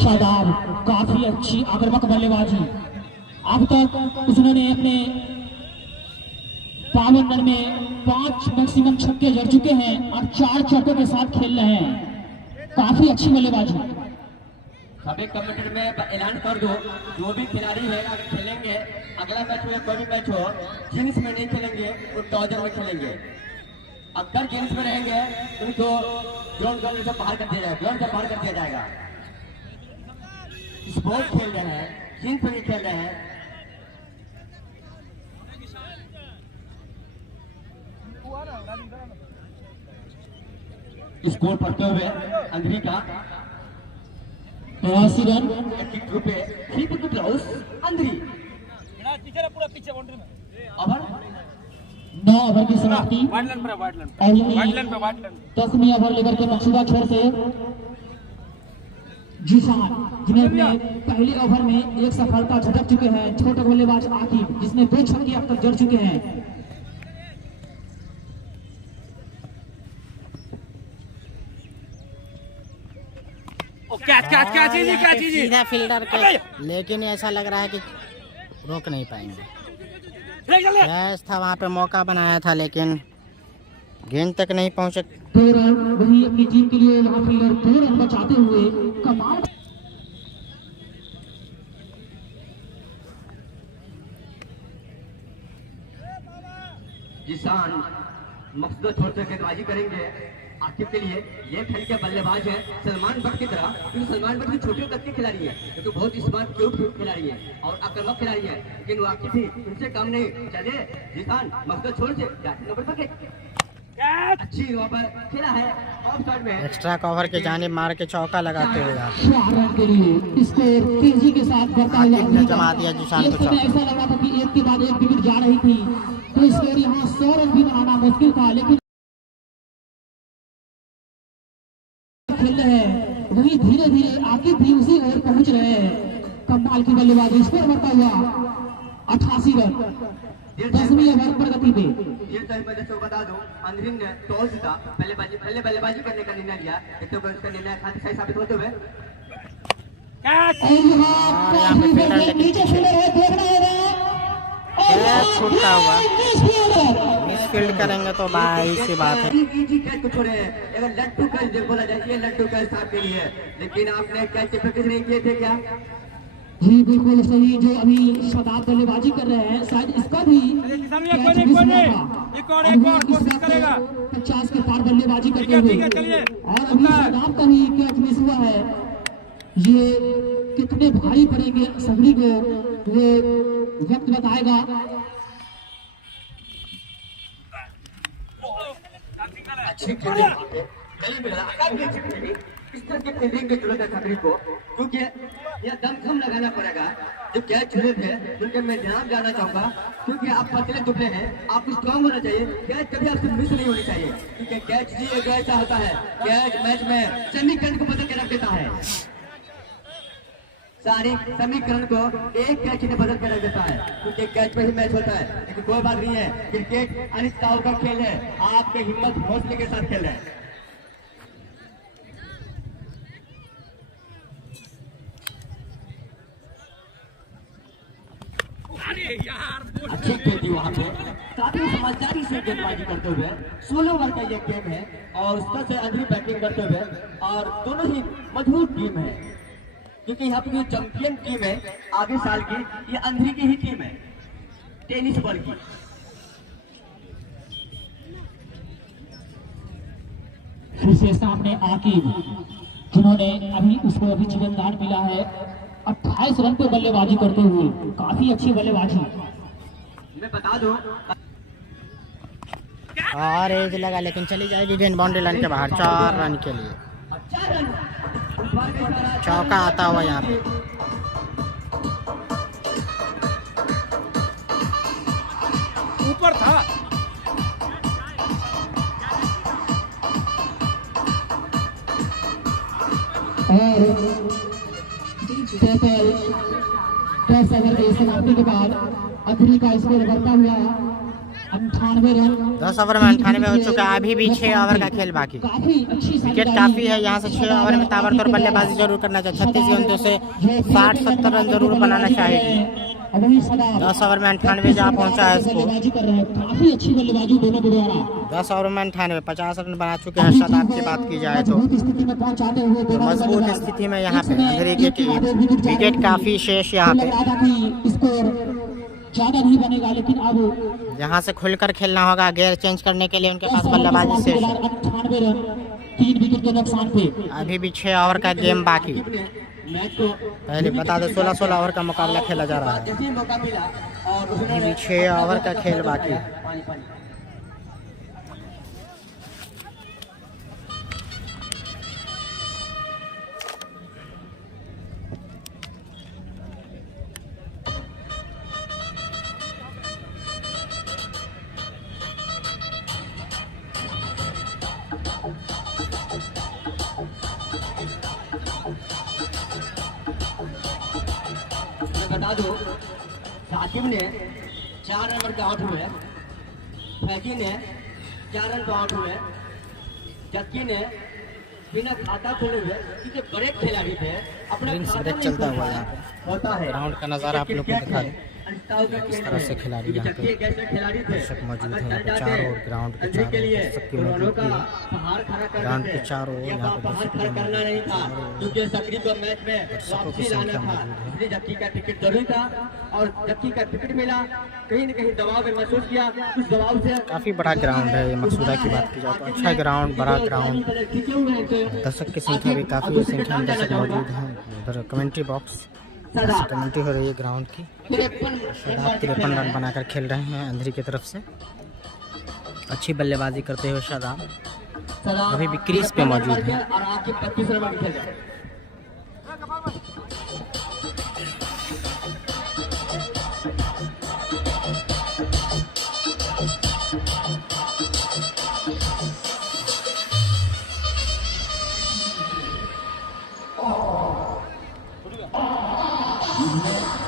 शादाब काफी अच्छी आक्रामक बल्लेबाजी। अब तक उसने अपने 52 रन में 5 मैक्सिमम छक्के जड़ चुके हैं और 4 चौकों के साथ खेल रहे हैं। काफी अच्छी बल्लेबाजी। सभी कमेटी में ऐलान कर दो, जो भी खिलाड़ी है अगर खेलेंगे अगला मैच हो या कोई भी मैच हो, जींस में नहीं खेलेंगे वो ट्राउजर में खेलेंगे। अगर जींस में रहेंगे उनको ग्राउंड से बाहर कर दिया जाएगा, ग्राउंड से बाहर कर दिया जाएगा। स्पोर्ट खेल रहे हैं, जींस में खेल रहे हैं। स्कोर पढ़ते हुए अंधरी का 83 रन। अंधरी पूरा पीछे बाउंड्री में ओवर 9 ओवर की समाप्ति। वाइड लाइन पे वाइड और यही लाइन 10वीं ओवर लेकर के मकसूदा खेल से जिसान, जिन्हें अपने पहले ओवर में एक सफलता झटक चुके हैं, छोटे बल्लेबाज आकिब, जिसने 2 छक्के अब तक जड़ चुके हैं। कैच सीधा फील्डर के, लेकिन ऐसा लग रहा है कि रोक नहीं पाएंगे। कैच था, वहाँ पे मौका बनाया था लेकिन गेंद तक नहीं पहुँचे। 2 रन वही अपनी टीम के लिए यहाँ फील्डर 2 रन बचाते हुए कमाल। किसान मकसूद छोड़ कर गेंदबाजी करेंगे आकिब के लिए। ये खेल के बल्लेबाज है सलमान बट की तरह, क्योंकि सलमान बट भी छोटे कद की खिलाड़ी है, क्योंकि बहुत स्मार्ट क्यूट खिलाड़ी है और आक्रामक खिलाड़ी है, लेकिन वो आकिब भी उनसे कम नहीं। चलिए जिसान मकसूद छोड़ से नंबर पर अच्छी वहाँ पर खेला है, ऑफ साइड में एक्स्ट्रा कवर के जाने मार के चौका लगाते हुए 4 रन के लिए स्कोर तेजी के साथ बढ़ता हुआ आकिब ने जमा दिया जिसान को चौका। ऐसा लगा था कि एक के बाद एक विकेट जा रही थी, तो इस बार यहाँ 100 रन भी बनाना मुश्किल था, लेकिन खेल रहे हैं। वही धीरे धीरे आकिब भी उसी ओर पहुंच रहे हैं। कमाल की बल्लेबाजी। स्कोर बढ़ता हुआ 88 रन 10वीं ओवर प्रगति पे। ये तो मैं तो बता दूं, अंधरी ने टॉस जीता, पहले बल्लेबाजी करने का निर्णय लिया, देखते हुए उसका निर्णय काफी सही साबित होते हुए। और यहाँ पे फील्डर नीचे फील्डर है, देखना होगा। कैच छूटता हुआ, मिस फील्ड करेंगे तो भाई सी बात है। इजी कैच को छोड़े, अगर लट्टू कैच बोला जाए, ये लट्टू कैच आपके लिए, लेकिन आपने कैच प्रैक्टिस नहीं किए थे क्या? जी बिल्कुल सही। जो अभी शदाब बल्लेबाजी कर रहे हैं, शायद इसका भी कैच मिस हुआ था। एक और कोशिश करेगा 50 के पार बल्लेबाजी करते हुए, और अभी शदाब का भी कैच मिस हुआ है। ये कितने भारी पड़ेंगे सभी को वो वक्त बताएगा। अच्छी फील्डिंग नहीं मिला, इस तरह की फील्डिंग की जरूरत है खतरी को, क्योंकि यह दम लगाना पड़ेगा। जो कैच छुड़े थे उनके मैं ध्यान जाना चाहूंगा, क्योंकि आप पतले दुबले हैं, आप स्ट्रॉन्ग होना चाहिए। कैच कभी आपसे मिस नहीं होनी चाहिए, क्योंकि कैच जी एक ऐसा होता है, कैच मैच में समीकरण को बदल के रख देता है। सारी समीकरण को एक कैच ने बदल कर रख देता है, क्योंकि कैच पे ही मैच होता है। लेकिन कोई बात नहीं है, क्रिकेट अनिश्चितताओं का खेल है, आपके हिम्मत हौसले के साथ खेल है। अच्छी खेल थी वहाँ पे, काफी समझदारी से गेंदबाजी करते हुए। 16 ओवर का ये गेम है और उसका से अंधरी बैटिंग करते हुए, और दोनों ही मजबूत टीम है, क्योंकि यहाँ पे जो चैंपियन टीम है आगे साल की, ये अंधरी की ही टीम है। टेनिस बॉल की। फिर से सामने आकिब, जिन्होंने अभी जीवनदान मिला है 28 रन पे बल्लेबाजी करते हुए, काफी अच्छी बल्लेबाजी। मैं बता दूं और एज लगा लेकिन चली जाएगी गेंद बाउंड्री लाइन के बाहर 4 रन के लिए। अच्छा रन चौका आता हुआ यहाँ पे। ऊपर था। और 10 ओवर के समाप्ति के बाद अंधेरी का स्कोर बढ़ता हुआ 98 रन। 10 ओवर में 98 हो चुका है। अभी भी 6 ओवर का खेल बाकी। काफी अच्छी विकेट काफी है। यहाँ से 6 ओवर में ताबड़तोड़ बल्लेबाजी जरूर करना चाहिए। 36 गेंदों से 60-70 रन जरूर बनाना चाहिए। 10 ओवर में 98 जहाँ पहुँचा है इसको। बल्लेबाजी कर रहे हैं, काफी अच्छी बल्लेबाजी दोनों के द्वारा। 10 ओवर में 98 50 रन बना चुके हैं। शादाब की बात की जाए तो स्थिति में पहुंचाते हुए मजबूत स्थिति में यहाँ पे अंधेरी की विकेट काफी शेष यहाँ पे। स्कोर ज्यादा नहीं बनेगा, लेकिन अब यहाँ से खुलकर खेलना होगा। गेयर चेंज करने के लिए उनके पास बल्लेबाजी शेष है। 98 रन 3 विकेट के नुकसान पे। अभी भी 6 ओवर का गेम बाकी। मैच को पहले बता दो 16-16 ओवर का मुकाबला खेला जा रहा है। जैसे ही मौका मिला और उसने अभी भी 6 ओवर का खेल बाकी। पानी पानी बता दो साकिब ने 4 रन पर आउट हुए, फैकी ने 4 रन पर आउट हुए, जक्की ने बिना खाता खोले हुए, क्योंकि बड़े खिलाड़ी थे अपना रिंग्स खाता ब्रेक नहीं चलता हुआ खोलता यहाँ पे। होता है। ग्राउंड का नज़ारा आप लोग को दिखा दें। इस तरह से खिलाड़ी यहाँ पे दर्शक मौजूद हैं। यहाँ पे चारों ओर ग्राउंड के चारों ओर दर्शक की मौजूदगी है। ग्राउंड के चारों ओर यहाँ पे दर्शक की करना नहीं था, क्योंकि सकरी को मैच में दर्शकों की वापसी लाना संख्या था, मौजूद है। इसलिए जक्की का टिकट जरूरी था और जक्की का टिकट मिला। कहीं न कहीं दबाव में महसूस किया, उस दबाव से काफ़ी बड़ा ग्राउंड है। ये मकसूदा की बात की जाए तो अच्छा ग्राउंड, बड़ा ग्राउंड। खींचे हुए हैं थे। दर्शक की संख्या भी काफ़ी संख्या में दर्शक मौजूद हैं। उधर कमेंट्री बॉक्स कमेंट्री हो रही है ग्राउंड की। 53 रन बनाकर खेल रहे हैं अंधेरी की तरफ से। अच्छी बल्लेबाजी करते हुए शादाब अभी भी क्रीज पे मौजूद है। और आके 25 रन खेल रहे हैं।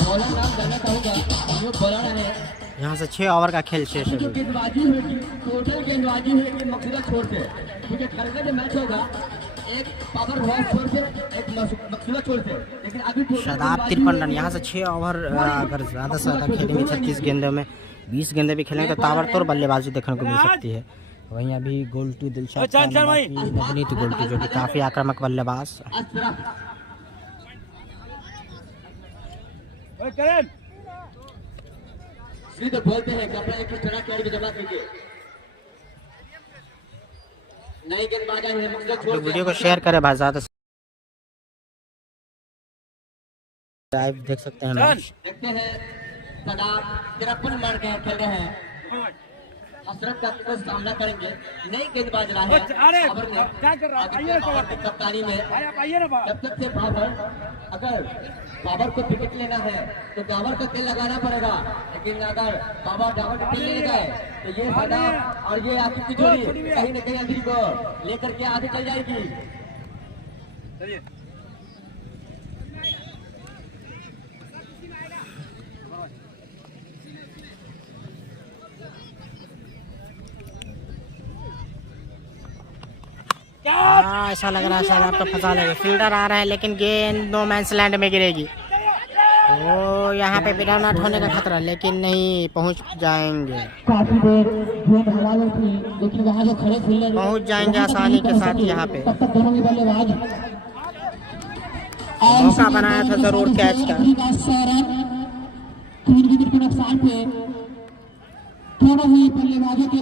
बॉलर नाम जानना चाहूँगा, जो बॉलर है यहाँ से 6 ओवर का खेल शेष है। जो गेंदबाजी हुई, टोटल गेंदबाजी हुई कि मकसूदा छोड़ से, क्योंकि कल का जो मैच होगा एक पावर हॉर्स छोड़ से, एक मकसूदा छोड़ से, लेकिन अभी शादाब 53 रन। यहाँ से 6 ओवर अगर ज़्यादा से ज़्यादा खेलेंगे 36 गेंदों में 20 गेंदें भी खेलेंगे तो ताबड़तोड़ बल्लेबाजी देखने को मिल सकती है। वहीं अभी गोल्टू दिलशाद नवनीत गोल्टू जो कि काफ़ी आक्रामक बल्लेबाज। तो बोलते हैं कि अपना एक तरह के जमा कीजिए, नई गेंदबाज है मकसूदा छोड़ लोग वीडियो को शेयर करें भाई, ज़्यादा लाइव देख सकते हैं मैच। देखते हैं शादाब 53 मार के खेल रहे हैं, हसरत का सामना करेंगे। नई गेंदबाज रहा है बाबर ने, क्या कर रहा है? आइए ना बाबर की कप्तानी में। आप आइए ना बाहर। जब तक से बाबर, अगर बाबर को विकेट लेना है तो बाबर को तेल लगाना पड़ेगा, लेकिन अगर बाबर का तेल ले गए तो ये शादाब और ये आकिब की जोड़ी कहीं न कहीं अंधेरी को लेकर के आगे चल जाएगी। चलिए हाँ, ऐसा लग रहा है शादाब तो फंसा लेगा। फील्डर आ रहा है लेकिन गेंद नो मैंस लैंड में गिरेगी। तो यहाँ पे विराट आउट होने का खतरा, लेकिन नहीं पहुँच जाएंगे। काफी देर गेंद हवा में थी, लेकिन वहाँ जो खड़े फील्डर पहुँच जाएंगे आसानी के साथ यहाँ पे। तब तक दोनों ही बल्लेबाज मौका बनाया था जरूर कैच का। 3 विकेट के नुकसान पे दोनों ही बल्लेबाजों के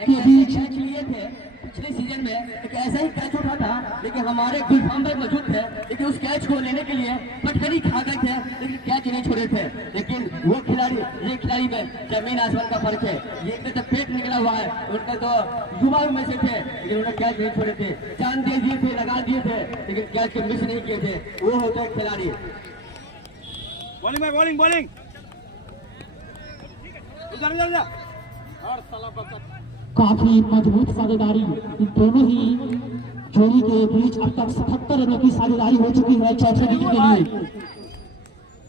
बीच कैच लिए थे पिछले सीजन में, एक ऐसा ही कैच उठा था, लेकिन हमारे गुलफाम भाई मौजूद थे, लेकिन उस कैच को लेने के लिए पटखनी खा गए थे, लेकिन कैच नहीं छोड़े थे। लेकिन वो खिलाड़ी, ये खिलाड़ी में जमीन आसमान का फर्क है। ये एक तो पेट निकला हुआ है, उनका तो युवा में से थे, लेकिन उन्होंने कैच नहीं छोड़े थे, चांद दे दिए थे, लगा दिए थे, लेकिन कैच को मिस नहीं किए थे। वो होता है खिलाड़ी। बॉलिंग में बॉलिंग बॉलिंग इधर इधर इधर और साला बच्चा काफी मजबूत साझेदारी इन दोनों ही जोड़ी के बीच अब तक 77 रनों की साझेदारी हो चुकी है चौथे विकेट के लिए।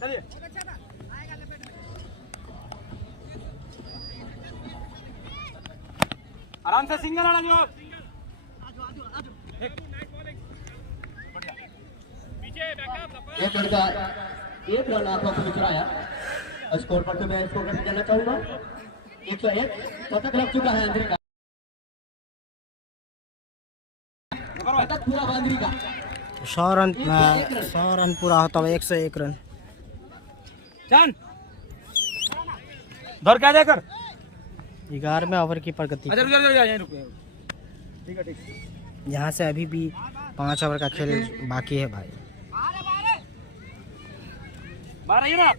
चलिए आराम से सिंगल आना जो एक लड़का एक रन आंखों को चुराया। स्कोर पर तो मैं स्कोर करके जाना चाहूंगा 101 शतक लग चुका है अंदर का, शतक पूरा बांद्री का। 100 रन पूरा होता है 101 रन। चल धर क्या देकर 11वें ओवर की प्रगति। अच्छा रुक जा यहीं रुक। ठीक है ठीक है। यहाँ से अभी भी 5 ओवर का खेल बाकी है भाई। बाहर आइए ना।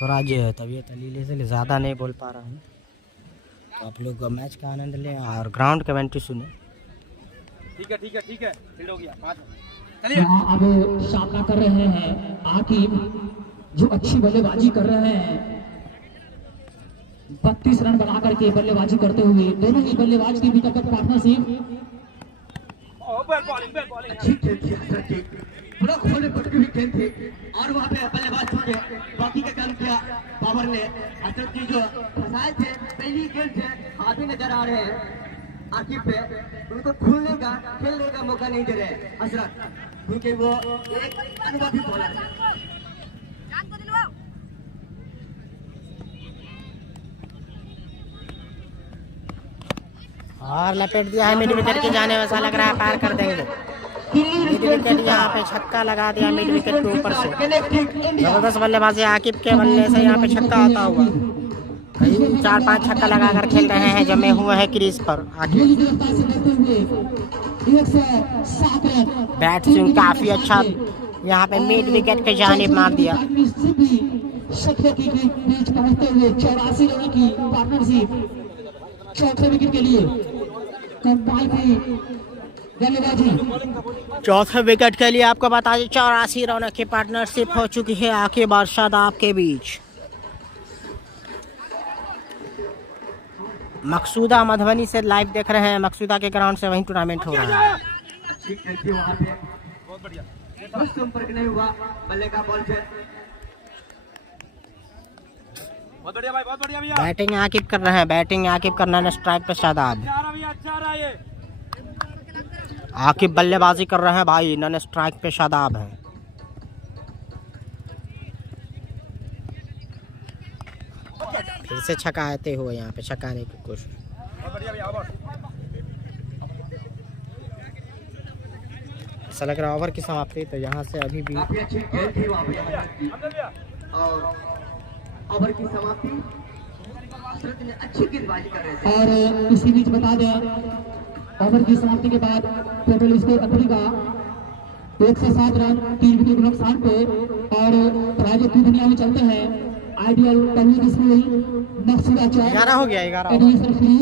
थोड़ा जो है तबीयत अलीले से ज़्यादा नहीं बोल पा रहा हूँ, तो आप लोग मैच का आनंद लें और ग्राउंड कमेंट्री सुने। ठीक है ठीक है ठीक है। फील्ड हो गया 5। चलिए यहाँ अब सामना कर रहे हैं आकिब, जो अच्छी बल्लेबाजी कर रहे हैं। 32 रन बना करके बल्लेबाजी करते हुए दोनों ही बल्लेबाज की भी तक पार्टनरशिप। बॉलिंग अच्छी खेल थी हसरत की, पूरा खोले पटकी हुई खेल थी, और वहाँ पे बल्लेबाज छूटे, बाकी का काम किया बाबर ने। हसरत की जो फंसाए थे पहली गेंद से हाथी नजर आ रहे हैं आकिब पे, उनको खेलने का मौका नहीं दे रहे हसरत, क्योंकि वो एक अनुभवी बॉलर है। और लपेट दिया है मिड विकेट के जाने, वैसा लग रहा है पार कर देंगे। मिड विकेट यहाँ पे छक्का लगा दिया मिड विकेट के ऊपर से। जबरदस्त बल्लेबाजी आकिब के बल्ले से यहाँ पे छक्का आता हुआ। करीब 4-5 छक्का लगाकर खेल रहे हैं, जमे हुए हैं क्रीज पर आकिब। बैट स्विंग काफी अच्छा यहाँ पे मिड विकेट के जानिब मार दिया। 84 रनों की पार्टनरशिप चौथे विकेट के लिए। कमाल की बल्लेबाजी। चौथे विकेट के लिए आपको बता दें 84 रनों की पार्टनरशिप हो चुकी है आकिब और शादाब के बीच। मकसूदा मधुबनी से लाइव देख रहे हैं, मकसूदा के ग्राउंड से वहीं टूर्नामेंट हो रहा है। अच्छी खेल थी वहाँ पे, बहुत बढ़िया। कुछ संपर्क नहीं हुआ बल्ले का बॉल से। बहुत बढ़िया भाई बहुत बढ़िया भैया। बैटिंग आकिब कर रहे हैं, बैटिंग आकिब करना है, स्ट्राइक पे शादाब। अच्छा रहा भैया अच्छा रहा ये। आकिब बल्लेबाजी कर रहे हैं भाई, नन स्ट्राइक पे शादाब है। फिर से छकाते हुए यहाँ पे छकाने की कोशिश। बहुत बढ़िया भैया ओवर। ऐसा लग रहा है ओवर की समाप्ति, तो यहाँ से अभी भी काफी अच्छी खेल थी वहाँ पे हमने भैया और ओवर की समाप्ति हसरत ने अच्छी गेंदबाजी कर रहे थे। और इसी बीच बता दें ओवर की समाप्ति के बाद टोटल स्कोर अंतरी का 107 रन 3 विकेट के नुकसान पे। और प्राइवेट की दुनिया में चलते हैं आइडियल पब्लिक स्कूल मकसूदा चौक 11 हो गया 11 एडमिशन फ्री,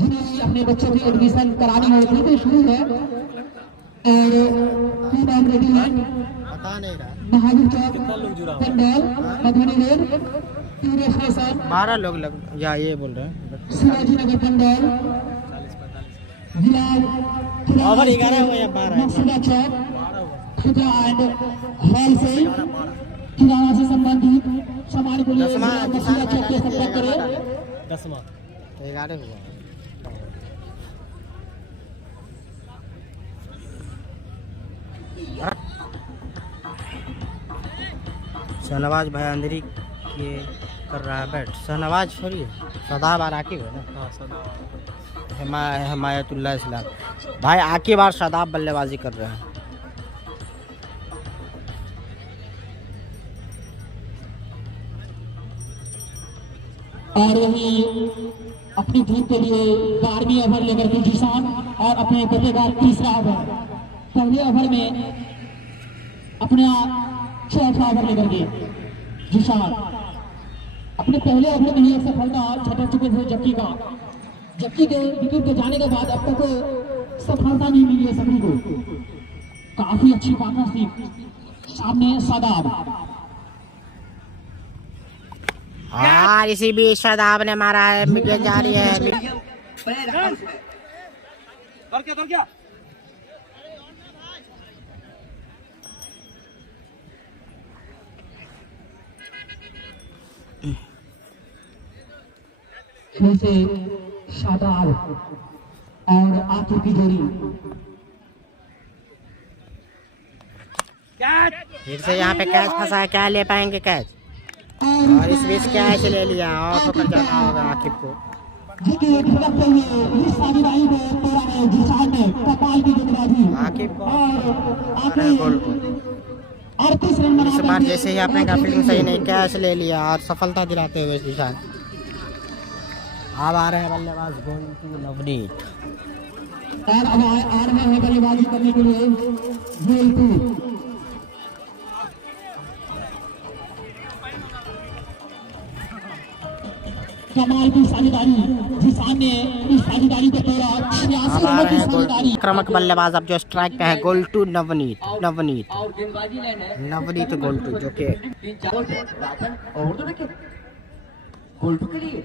जिन्हें अपने बच्चों की एडमिशन करानी है तो शुरू है। और टीम ऑलरेडी है पता नहीं रहा। महावीर चौक पंडाल मधुबनी रोड पूरे फैशन 12 लोग लग या ये बोल रहे हैं। शिवाजी नगर पंडाल जिला ओवर 11 हुआ या 12 है? मकसूदा चौक खुदरा एंड हॉल से किराना से संबंधित सामान को लिए मकसूदा चौक के संपर्क करें। 10वां 11 हुआ। शहनवाज भाई अंदरी ये कर रहा है बैट। शहनवाज छोड़िए, शादाब और आकिब है ना। हिमायतुल्लाह इस्लाम भाई आकिब और शादाब बल्लेबाजी कर रहे हैं। और वही अपनी टीम के लिए 12वीं ओवर लेकर के जिशान और अपने बल्लेबाज तीसरा ओवर। पहले ओवर में अपना चौथा ओवर लेकर के जिशान अपने पहले ओवर में ही एक सफलता छटा चुके थे जबकि के विकेट के जाने के बाद अब तक सफलता नहीं मिली है सभी को। काफी अच्छी पार्टनरशिप सामने शादाब और इसी बीच शादाब ने मारा है, विकेट जारी है। और क्या फिर से शादाब और आखिर की जोड़ी फिर से यहाँ पे कैच फंसा है, क्या ले पाएंगे कैच? और इस बीच कैच ले लिया और होकर जाना होगा आकिब को। आकिब को इस बार जैसे ही आपने फील्डिंग सही नहीं, कैच ले लिया और सफलता दिलाते हुए निशान। अब आ रहे हैं बल्लेबाज गोल्टू नवनीत। और अब आ रहे हैं बल्लेबाजी करने के लिए गोल्टू। कमाल की साझेदारी जिसान ने इस साझेदारी के तोड़ा 86 रनों की साझेदारी। आक्रामक बल्लेबाज अब जो स्ट्राइक पे है गोल्टू नवनीत और गेंदबाजी लाइन है नवनीत गोल्टू जो कि 3-4 और तो देखिए गोल्टू के लिए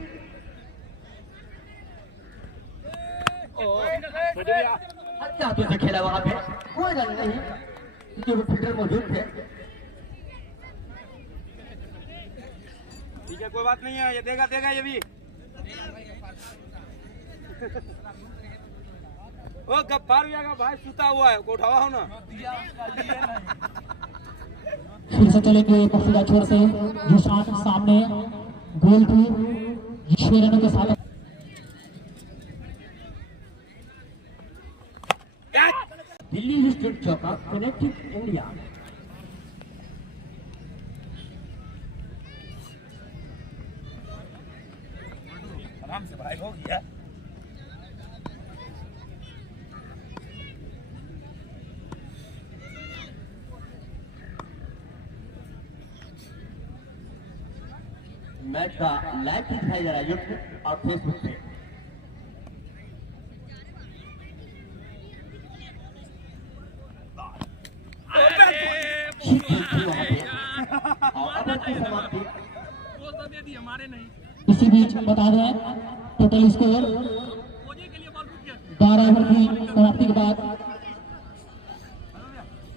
अच्छा तो से खेला वहां पे कोई रन नहीं जो फील्डर मौजूद थे। ठीक है कोई बात नहीं है, ये देगा ये भी। ओ गफ्फार भैया का भाई सुता हुआ है, उठावा हो ना। फिर से चलेंगे मसूदा छोर से जिशान सामने गोल्टू 6 रनों के साथ। दिल्ली स्टेट चौका कनेक्टिंग इंडिया। आराम से भाई हो गया। मैच का लाइव दिखाया जा रहा है यूट्यूब और फेसबुक पे। इसी बीच बता दें टोटल स्कोर 12 ओवर की समाप्ति के बाद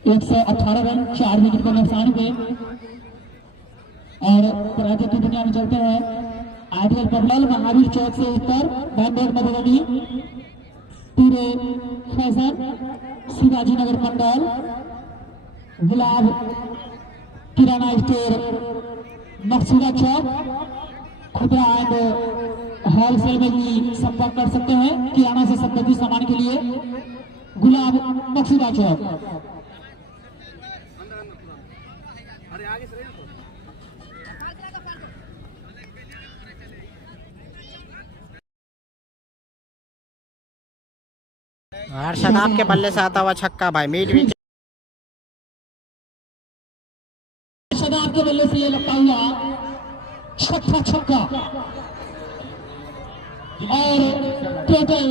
118 रन 4 विकेट के नुकसान हुए। और पराजय की दुनिया में चलते हैं आईपीएल बबलल महावीर चौक से उत्तर बैंडेड मधुबनी पूरे फैशन शिवाजी नगर मंडल गुलाब किराना स्टोर मकसूदा चौक खुदरा एंड होलसेल में भी संपर्क कर सकते हैं किराना से संबंधित सामान के लिए गुलाब मकसूदा चौक। और शादाब के बल्ले से आता हुआ छक्का भाई मिड विकेट। शादाब के बल्ले से ये लगता हुआ छक्का और टोटल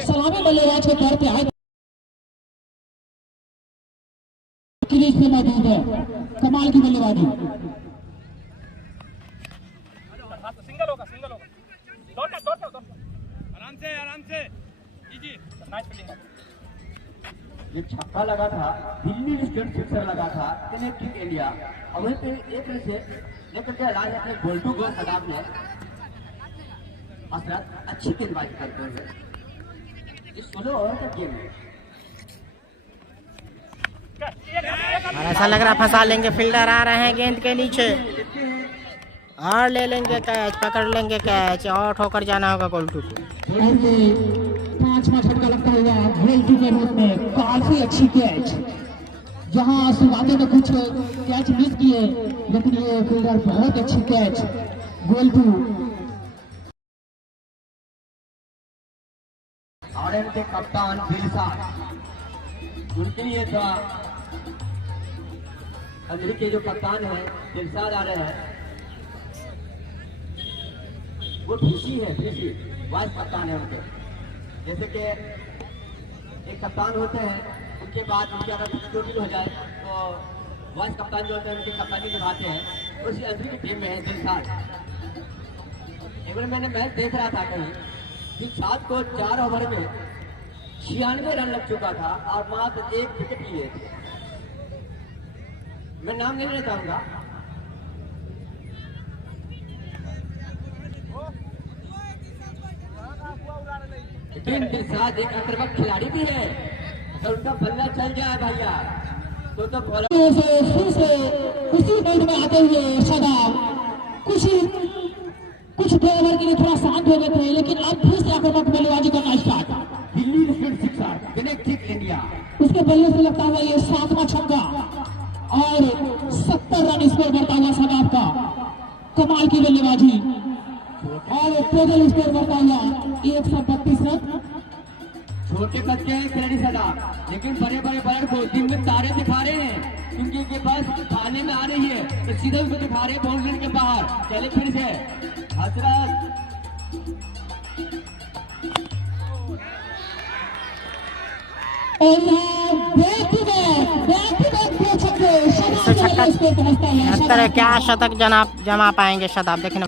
सलामी बल्लेबाज के तौर पे आए क्रीज पे मौजूद है। कमाल की बल्लेबाजी। सिंगल होगा आराम से जी नाइस फील्डिंग। ये छक्का लगा था, दिल्ली स्टेट सिक्सर लगा था कनेक्टिंग इंडिया और वहीं पे एक रन से लेकर के लाए अपने गोल्टू को शादाब ने असरत अच्छी गेंदबाजी करते हुए इस 16 ओवर का गेम है। और ऐसा लग रहा फंसा लेंगे, फील्डर आ रहे हैं गेंद के नीचे और ले लेंगे कैच, पकड़ लेंगे कैच और ठोकर जाना होगा गोल्टू को। 5वां छक्का लगता हुआ गोल्टू के रूप में काफी अच्छी कैच। जहां शुरुआत में कुछ कैच मिस किए लेकिन ये फील्डर बहुत अच्छी कैच गोल 2 और इनके कप्तान दिलशाद, उनके लिए था अंदर के जो कप्तान है दिलशाद आ रहे हैं, वो खुशी है, खुशी वाइस कप्तान है उनके। जैसे कि एक कप्तान होते हैं, उनके बाद उनके अगर चोटिल हो जाए तो वाइस कप्तान जो होते हैं उनकी कप्तानी निभाते हैं। उसी अंदर की टीम में है दिलशाद। एक बार मैंने मैच देख रहा था कहीं, दिलशाद को 4 ओवर में 96 रन लग चुका था और मात्र 1 विकेट लिए थे। मैं नाम नहीं लेना चाहूंगा। लेकिन दिलशाद एक आक्रामक खिलाड़ी भी है, अगर उनका बल्ला चल जाए भैया तो बॉलर फिर से उसी मोड में आते हुए शादाब कुछ 2 ओवर के लिए थोड़ा शांत हो गए थे, लेकिन अब फिर से आक्रामक बल्लेबाजी करना start. Delhi state sixer connective India, उसके बल्ले से लगता हुआ ये 7वां छक्का और 70 रन स्कोर बढ़ता हुआ शादाब का। कमाल की बल्लेबाजी और टोटल स्कोर बढ़ता हुआ 132 रन। छोटे बच्चे हैं खिलाड़ी सदा, लेकिन बड़े बड़े बॉलर को दिन में तारे दिखा रहे हैं, क्योंकि इनके पास खाने में आ रही है तो सीधे उसको दिखा रहे हैं बाउंड्री के बाहर। चले फिर से हजरत छक्का क्या शतक जमा पाएंगे शादाब, देखना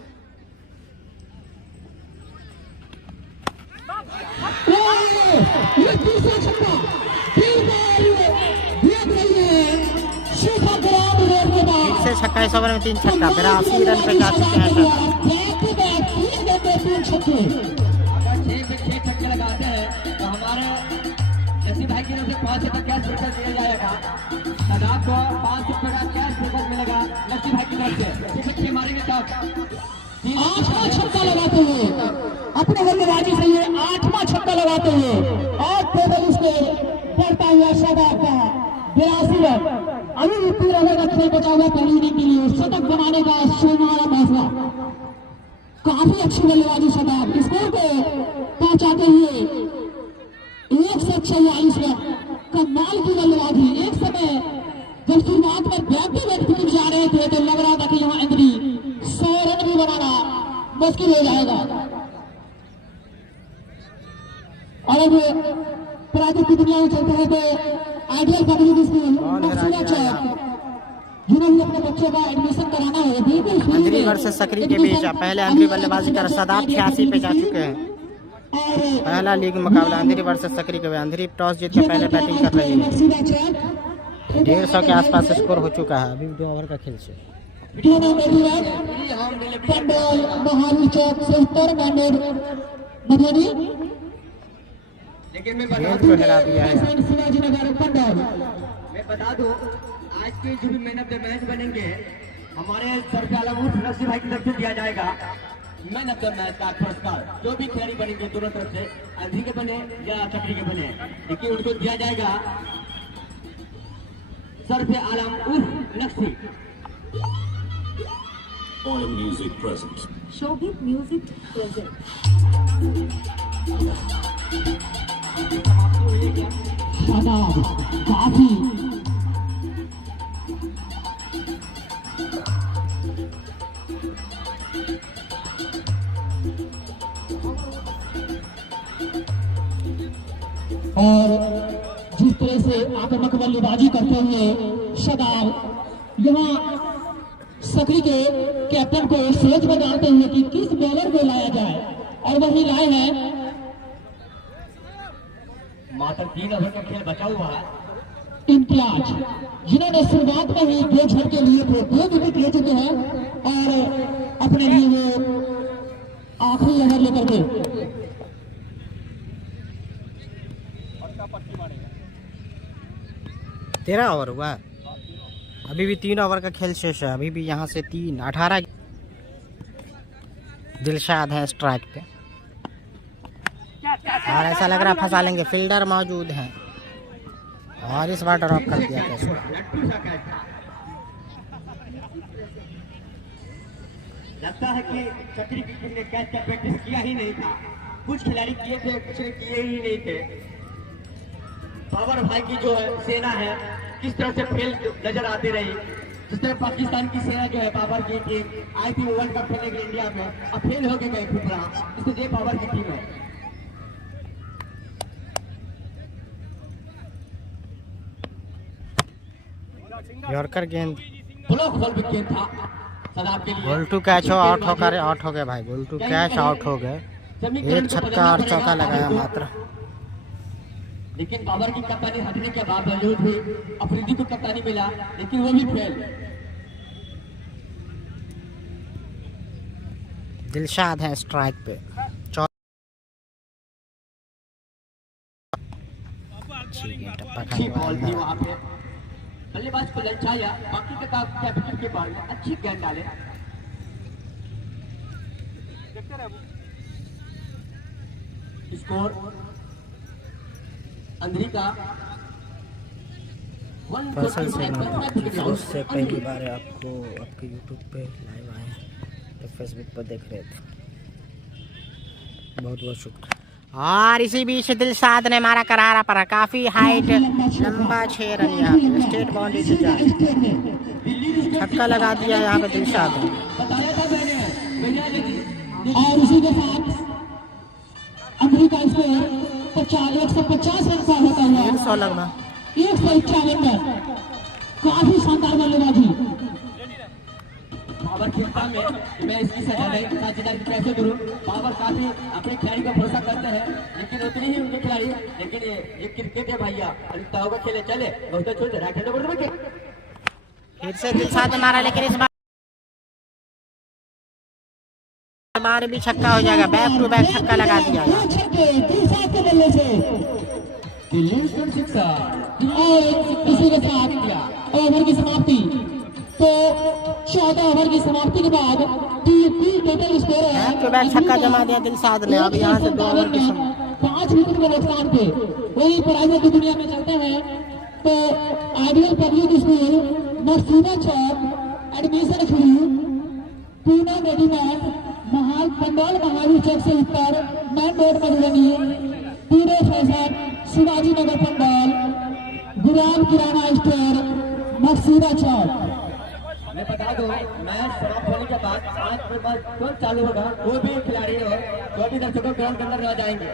से 26 ओवर में 3 छक्का, 82 रन पे जा चुके हैं अगर 6 छक्के लगाते हैं तो हमारे जैसी भाई की तरफ से 5 रुपये कैश पुरस्कार दिया जाएगा। शादाब को 5 रुपये का कैश पुरस्कार मिलेगा नसी भाई की तरफ से। 6 मारेंगे तब 8वां छक्का लगाते हुए अपने बल्लेबाजी से ये 8वां छक्का लगाते हुए और टोटल स्कोर बढ़ता हुआ शादाब का 82 रन। अभी भी 3 ओवर का खेल बचा हुआ पहली इनिंग के लिए शतक बनाने का सोनारा मौका। काफी अच्छी बल्लेबाजी शादाब, स्कोर को पहुंचाते हुए 144 रन। कमाल की बल्लेबाजी। एक समय जब शुरुआत में बैक विकेट जा रहे थे तो लग रहा था कि यहाँ इंद्री 100 रन भी बनाना मुश्किल हो जाएगा। और अब प्राइवेट की दुनिया में चलते हैं तो आइडियल पब्लिक स्कूल मकसूदा चौक, जिन्होंने अपने बच्चों का एडमिशन कराना है बिल्कुल फ्री अंधेरी में। वर्सेस सकरी के बीच पहले अंधेरी बल्लेबाजी कर शादाब 86 पे जा चुके हैं। पहला लीग मुकाबला अंधेरी वर्सेस सकरी के, अंधेरी टॉस जीत के पहले बैटिंग कर रही है। मकसूदा चौक 150 के आसपास स्कोर हो चुका है, अभी 2 ओवर का खेल से। पंडोल महावीर चौक से उत्तर मैंडेड मधुबनी। लेकिन मैं गेंद को हिला दिया है। शिवाजी नगर पंडोल। मैं बता दूं आज के जो भी मैन ऑफ द मैच बनेंगे हमारे सर पे आलम नसी भाई की तरफ से दिया जाएगा मैन ऑफ द मैच का पुरस्कार। जो भी खिलाड़ी बनेंगे दोनों तरफ से, अंधी के बने या चक्री के बने, लेकिन उनको दिया जाएगा सर पे आलम उर्फ नक्सी। All music present. शोभित म्यूजिक प्रेजेंट। शादाब काफी और जिस तरह से आक्रामक बल्लेबाजी करते हुए शादाब यहाँ सकरी के कैप्टन को सोच में डालते हुए कि किस बॉलर को लाया जाए, और वही लाए हैं मात्र 3 ओवर का खेल बचा हुआ है। इम्तियाज, जिन्होंने शुरुआत में ही 2 झटके लिए थे, 2 विकेट ले चुके हैं और अपने लिए वो आखिरी ओवर लेकर के 13 ओवर हुआ, अभी भी 3 ओवर का खेल शेष है। अभी भी यहाँ से 18 दिलशाद है स्ट्राइक पे और ऐसा लग रहा है फंसा लेंगे, फील्डर मौजूद हैं और इस बार ड्रॉप कर दिया कैच। लगता है कि चक्री की टीम ने कैच का प्रैक्टिस किया ही नहीं था। कुछ खिलाड़ी किए थे, कुछ ने किए ही नहीं थे। बाबर भाई की जो है सेना है किस तरह से फेल नजर आती रही। जिस तरह पाकिस्तान की सेना जो है बाबर की टीम आई थी वर्ल्ड कप खेलने के इंडिया में, अब फेल होके गए फिर इसलिए ये बाबर की टीम है। यॉर्कर गेंद ब्लॉक बॉल विकेट था सदाब के लिए। गोल टू कैच हो, आउट हो गए भाई। गोल टू कैच आउट हो गए। एक छक्का और चौका लगाया मात्र। लेकिन बाबर की कप्तानी हटने के बावजूद भी अफरीदी को कप्तानी मिला, लेकिन वो भी फेल। दिलशाद है स्ट्राइक पे। अच्छी बॉल थी वहां पे, बल्लेबाज को ललचाया, बाकी का कैप्टन के बॉल में अच्छी गेंद डाले। स्कोर अंदरी का फसल से पहली बार आपको आपके यूट्यूब पे लाइव आए हैं, तो फेसबुक पर देख रहे थे, बहुत बहुत शुक्रिया। और इसी बीच दिलशाद ने मारा करारा पर, काफी हाइट लंबा 6 रन यहाँ पे स्टेट बाउंड्री से जाए, छक्का लगा दिया यहाँ पे दिलशाद ने। और उसी के साथ अमेरिका स्कोर 150 रन का होता हुआ 100 लगना 151 रन। काफी शानदार बल्लेबाजी। बाबर खेलता में मैं इसकी साझेदारी कैसे करूं। बाबर काफी अपने खिलाड़ी को भरोसा करते हैं, लेकिन उतनी ही उनके खिलाड़ी, लेकिन ये क्रिकेट है भैया, ताऊ का खेले चले बहुत छोटे राइट हैंड बोल रहे। फिर से दिलशाद ने मारा, लेकिन इस बार भी छक्का हो जाएगा। बैक टू बैक छक्का लगा दिया। दिलशाद के बल्ले से और इसी के साथ ओवर की समाप्ति। तो 14 ओवर की समाप्ति के बाद टोटल स्कोर है। बैक टू बैक छक्का जमा दिया दिलशाद ने। अब यहाँ से 2 ओवर की 5 विकेट के नुकसान पे वही प्राइवेट की दुनिया में चलते हैं। तो आइडियल पब्लिक स्कूल मकसूदा चौक एडमिशन शुरू, पूना रेडीमेड महाल पंडाल महावीर चौक से उत्तर मेन रोड मधुबनी, पूरे फैशन शिवाजी नगर पंडाल, गुलाम किराना स्टोर मकसूदा चौक। मैं बता दूं, मैच समाप्त होने के बाद 5 मिनट बाद तुरंत चालू होगा। कोई भी खिलाड़ी हो, कोई भी दर्शकों ग्राउंड के अंदर रह जाएंगे,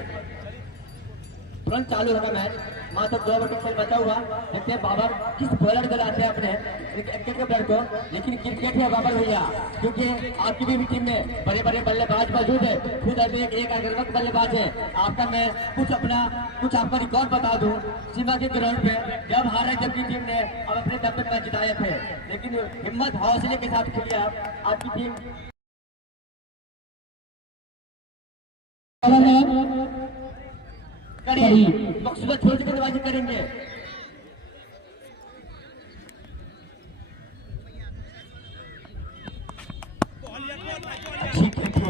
तुरंत चालू होगा मैच। मात्र 2 ओवर का खेल बचा हुआ। देखते हैं बाबर किस बॉलर को लाते हैं अपने क्रिकेट के प्लेयर को, लेकिन क्रिकेट है बाबर भैया, क्योंकि आपकी भी टीम में बड़े बड़े बल्लेबाज मौजूद है। खुद एक अग्रगण्य बल्लेबाज है आपका। मैं कुछ आपका रिकॉर्ड बता दूं। सीमा के ग्राउंड पे जब हारा जबकि टीम ने अब अपने दम पे मैच जिताए थे, लेकिन हिम्मत हौसले के साथ खेली आपकी टीम। मकसूदा छोड़ के बल्लेबाजी करेंगे।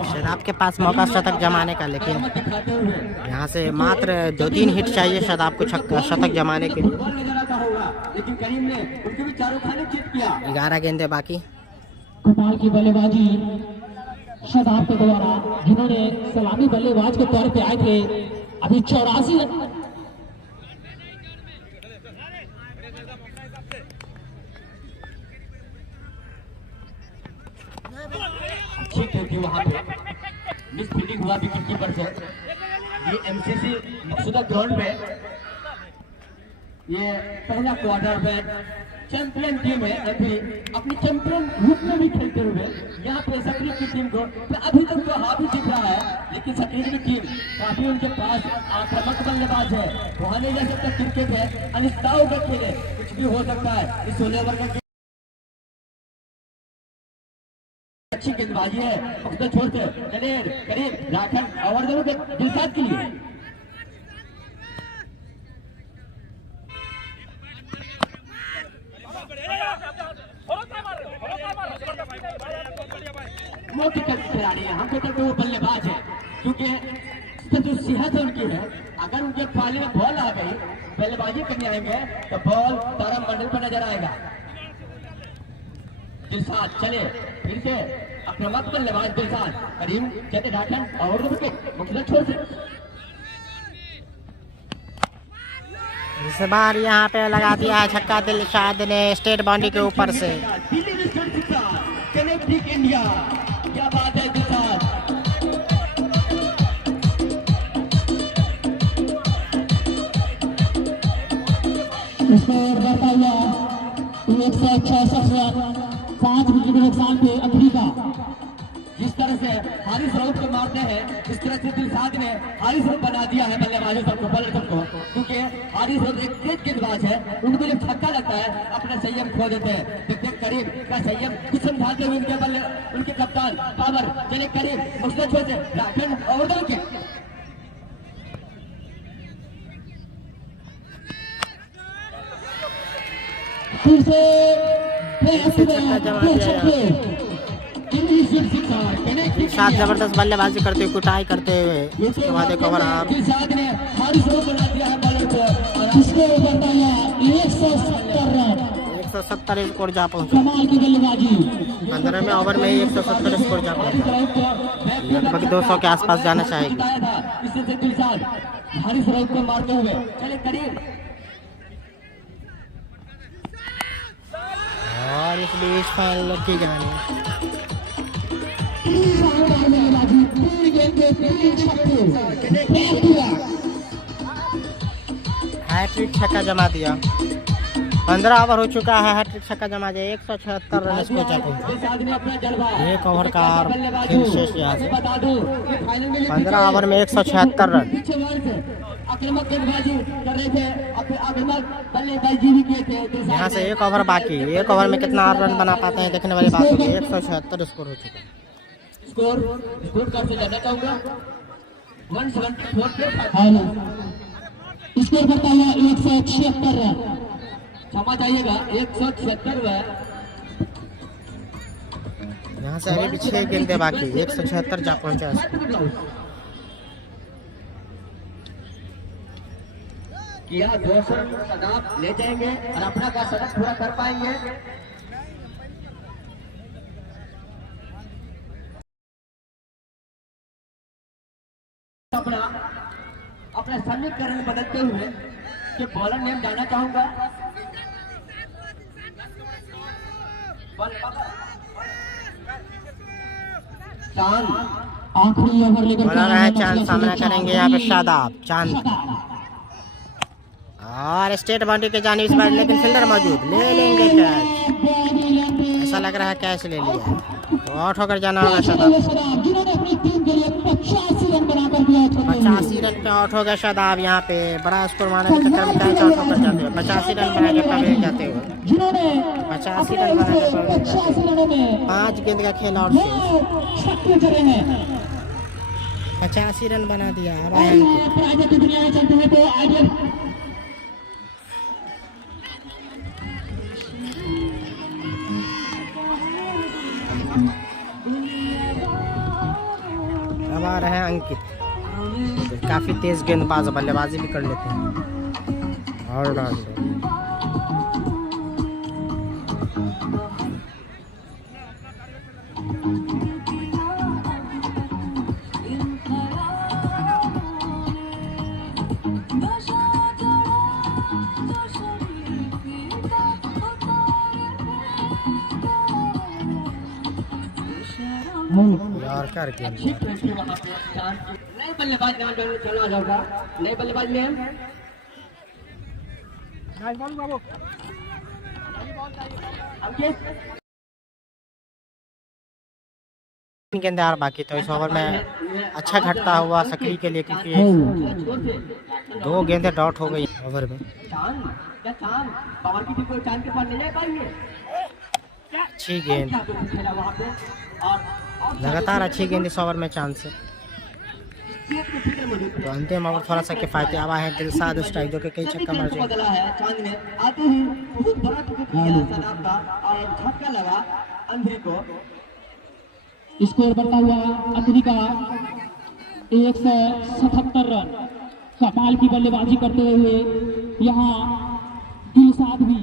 शदाब के पास मौका शतक जमाने का, लेकिन यहाँ से मात्र 2-3 हिट चाहिए शदाब को शतक जमाने के लिए। लेकिन करीम ने उनके भी चारों खाने चीट किया। 11 गेंदे बाकी। कमाल की बल्लेबाजी शदाब के द्वारा, जिन्होंने सलामी बल्लेबाज के तौर पे आए थे। अभी 84 अच्छी खेलती वहां पे, मिस फील्डिंग हुआ विकेट कीपर से। ये एमसीसी मकसूदा ग्राउंड पे ये पहला क्वार्टर में चैंपियन टीम है। अभी अपनी चैंपियन रूप में भी खेलते हुए यहाँ पे सक्रिय की टीम को तो अभी तक तो हावी दिख रहा है, लेकिन सक्रिय की टीम काफी उनके पास आक्रामक बल्लेबाज है। वहां नहीं जा सकता क्रिकेट है, अनिश्चितताओं का खेल है, कुछ भी हो सकता है। इस 16 ओवर का अच्छी गेंदबाजी है। मकसूदा छोड़ते चले करीब राखन ओवर दोनों के दिलशाद के लिए। मोटी खिलाड़ी है, हम कहते हैं वो बल्लेबाज है, क्योंकि जो सेहत है उनकी है। अगर उनके पाले में बॉल आ गई, बल्लेबाजी करने आएंगे तो बॉल तारा मंडल पर नजर आएगा। दिलशाद चले फिर से आक्रामक बल्लेबाज दिलशाद करीम कहते ढाठन और विकेट मुख्तलिफ छोर से इस बार यहाँ पे लगा दिया है छक्का दिलशाद ने स्टेट बाउंड्री के ऊपर से। दिल्ली कनेक्टिंग इंडिया, क्या बात है दिलशाद। स्कोर बढ़ता हुआ 166 रन, 5 विकेट नुकसान पे अफ्रीका। जिस तरह से हारिस राउत को मारते हैं इस तरह से दिलशाद ने हारिस राउत बना दिया है बल्लेबाजों सबको, बॉलर सबको, क्योंकि हारिस राउत एक तेज गेंदबाज है। उनको जब छक्का लगता है अपना संयम खो देते हैं। देखते करीम का संयम कुछ समझाते हुए उनके बल्ले उनके कप्तान पावर चले करीम मुश्किल छोड़ से राखन और दो विकेट। फिर से छक्का जमा दिया साथ जबरदस्त बल्लेबाजी करते हुए कुटाई करते हुए उसके बाद एक ओवर आप 170 स्कोर जा पहुंचा। 15वें ओवर में ही 170 स्कोर जा पहुंचा, लगभग 200 के आसपास जाना चाहेगी। हारिस राउत को मारते हुए चले करीब और इस बीच फाइनल की जानी हैट्रिक छक्का जमा दिया। 15 ओवर हो चुका है, हैट्रिक छक्का जमा दिया। 176 रन स्कोर जा पहुंचा। एक ओवर का खेल शेष यहाँ से 15 ओवर में 176 रन। आक्रामक गेंदबाजी कर रहे थे, आक्रामक बल्लेबाजी भी किए थे। यहाँ से एक ओवर बाकी, एक ओवर में कितना रन बना पाते हैं देखने वाली बात होगी। 176 स्कोर हो चुका है। स्कोर कार्ड से जाना चाहूंगा 174 पे स्कोर करता हुआ 176 रन। क्षमा चाहिएगा 176 है। यहाँ से अभी भी 6 गेंदे बाकी, 176 जा पहुंचा। किया 200 रन सदाब ले जाएंगे और अपना का शतक पूरा कर पाएंगे। अपना समीकरण बदलते हुए कि बॉलर नेम जाना चाहूंगा। चांद आखिरी ओवर लेकर बॉलर है चांद, सामना करेंगे यहाँ पे शादाब चांद और स्टेट बाउंड्री के जाने इस बार, लेकिन फील्डर मौजूद, ले लेंगे कैच। ऐसा लग रहा है कैच ले लिया, तो आउट होकर जाना होगा शादाब। 85 रन पे आउट हो गया शादाब। यहाँ पे बड़ा स्कोर मारने के चक्कर में कैच आउट होकर जाते हुए 85 रन बना के प्रवेश जाते हुए 85 रन बना के प्रवेश जाते हुए 5 गेंद का खेल और 85 रन बना दिया। अब आ रहे हैं अंकित, काफी तेज गेंदबाज, बल्लेबाजी भी कर लेते हैं ऑलराउंडर। यार कर के नए बल्लेबाज चला जाऊंगा। नए बल्लेबाज नेम गेंददार बाकी, तो इस ओवर में अच्छा घटता हुआ सक्रिय के लिए, क्योंकि 2 गेंदें डॉट हो गई ओवर में। अच्छी गेंद, लगातार अच्छी गेंद इस ओवर में चांद से। तो अंतिम ओवर थोड़ा सा किफायती आवा है दिलशाद स्ट्राइक, जो कि कई छक्का मार जाए। स्कोर बढ़ता हुआ अफ्रीका 177 रन। कमाल की बल्लेबाजी करते हुए यहाँ दिलशाद भी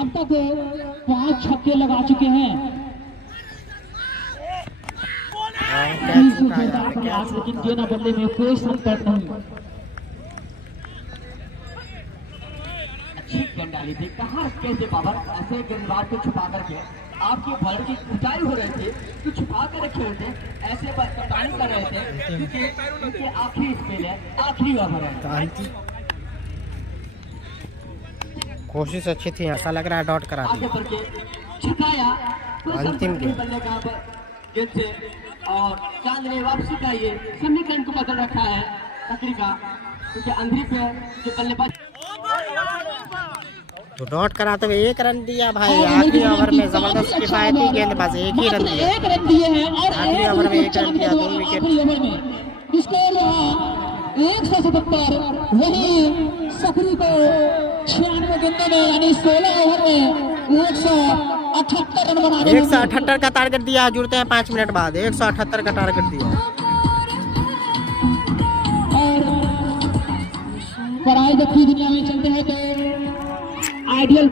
अब तक 5 छक्के लगा चुके हैं। कैच छूटा यार, कैच लेकिन जो ना बल्ले में कोई संकट नहीं। अच्छी गेंद डाली थी, कहाँ कैसे बाबर ऐसे गेंदबाज को छुपा करके आपके बॉलर की ऊंचाई हो रही थी तो छुपा कर रखे हुए थे, ऐसे कप्तानी कर रहे थे क्योंकि आखिरी स्पेल है, आखिरी ओवर है। कोशिश अच्छी थी, ऐसा लग रहा है डॉट करा आगे दी। बढ़ के छकाया अंतिम गेंद। बल्ले का गेंद से और चांद ने वापसी का ये समीकरण को बदल रखा है तकरीबा, क्योंकि अंधी पे जो बल्लेबाज तो डॉट कराते हुए 1 रन दिया भाई आखिरी ओवर में, जबरदस्त किफायती गेंदबाजी, 1 ही रन दिया। 1 रन दिए हैं और आखिरी ओवर में 1 रन दिया, 2 विकेट। आखिरी ओवर में स्कोर रहा 177, वही सकरी को 96 गेंदों में यानी 16 ओवर में 178 रन बनाने में 178 का टारगेट दिया, जुड़ते हैं 5 मिनट बाद। 178 का टारगेट दिया। और पराई जब की दुनिया में चलते हैं तो आइडियल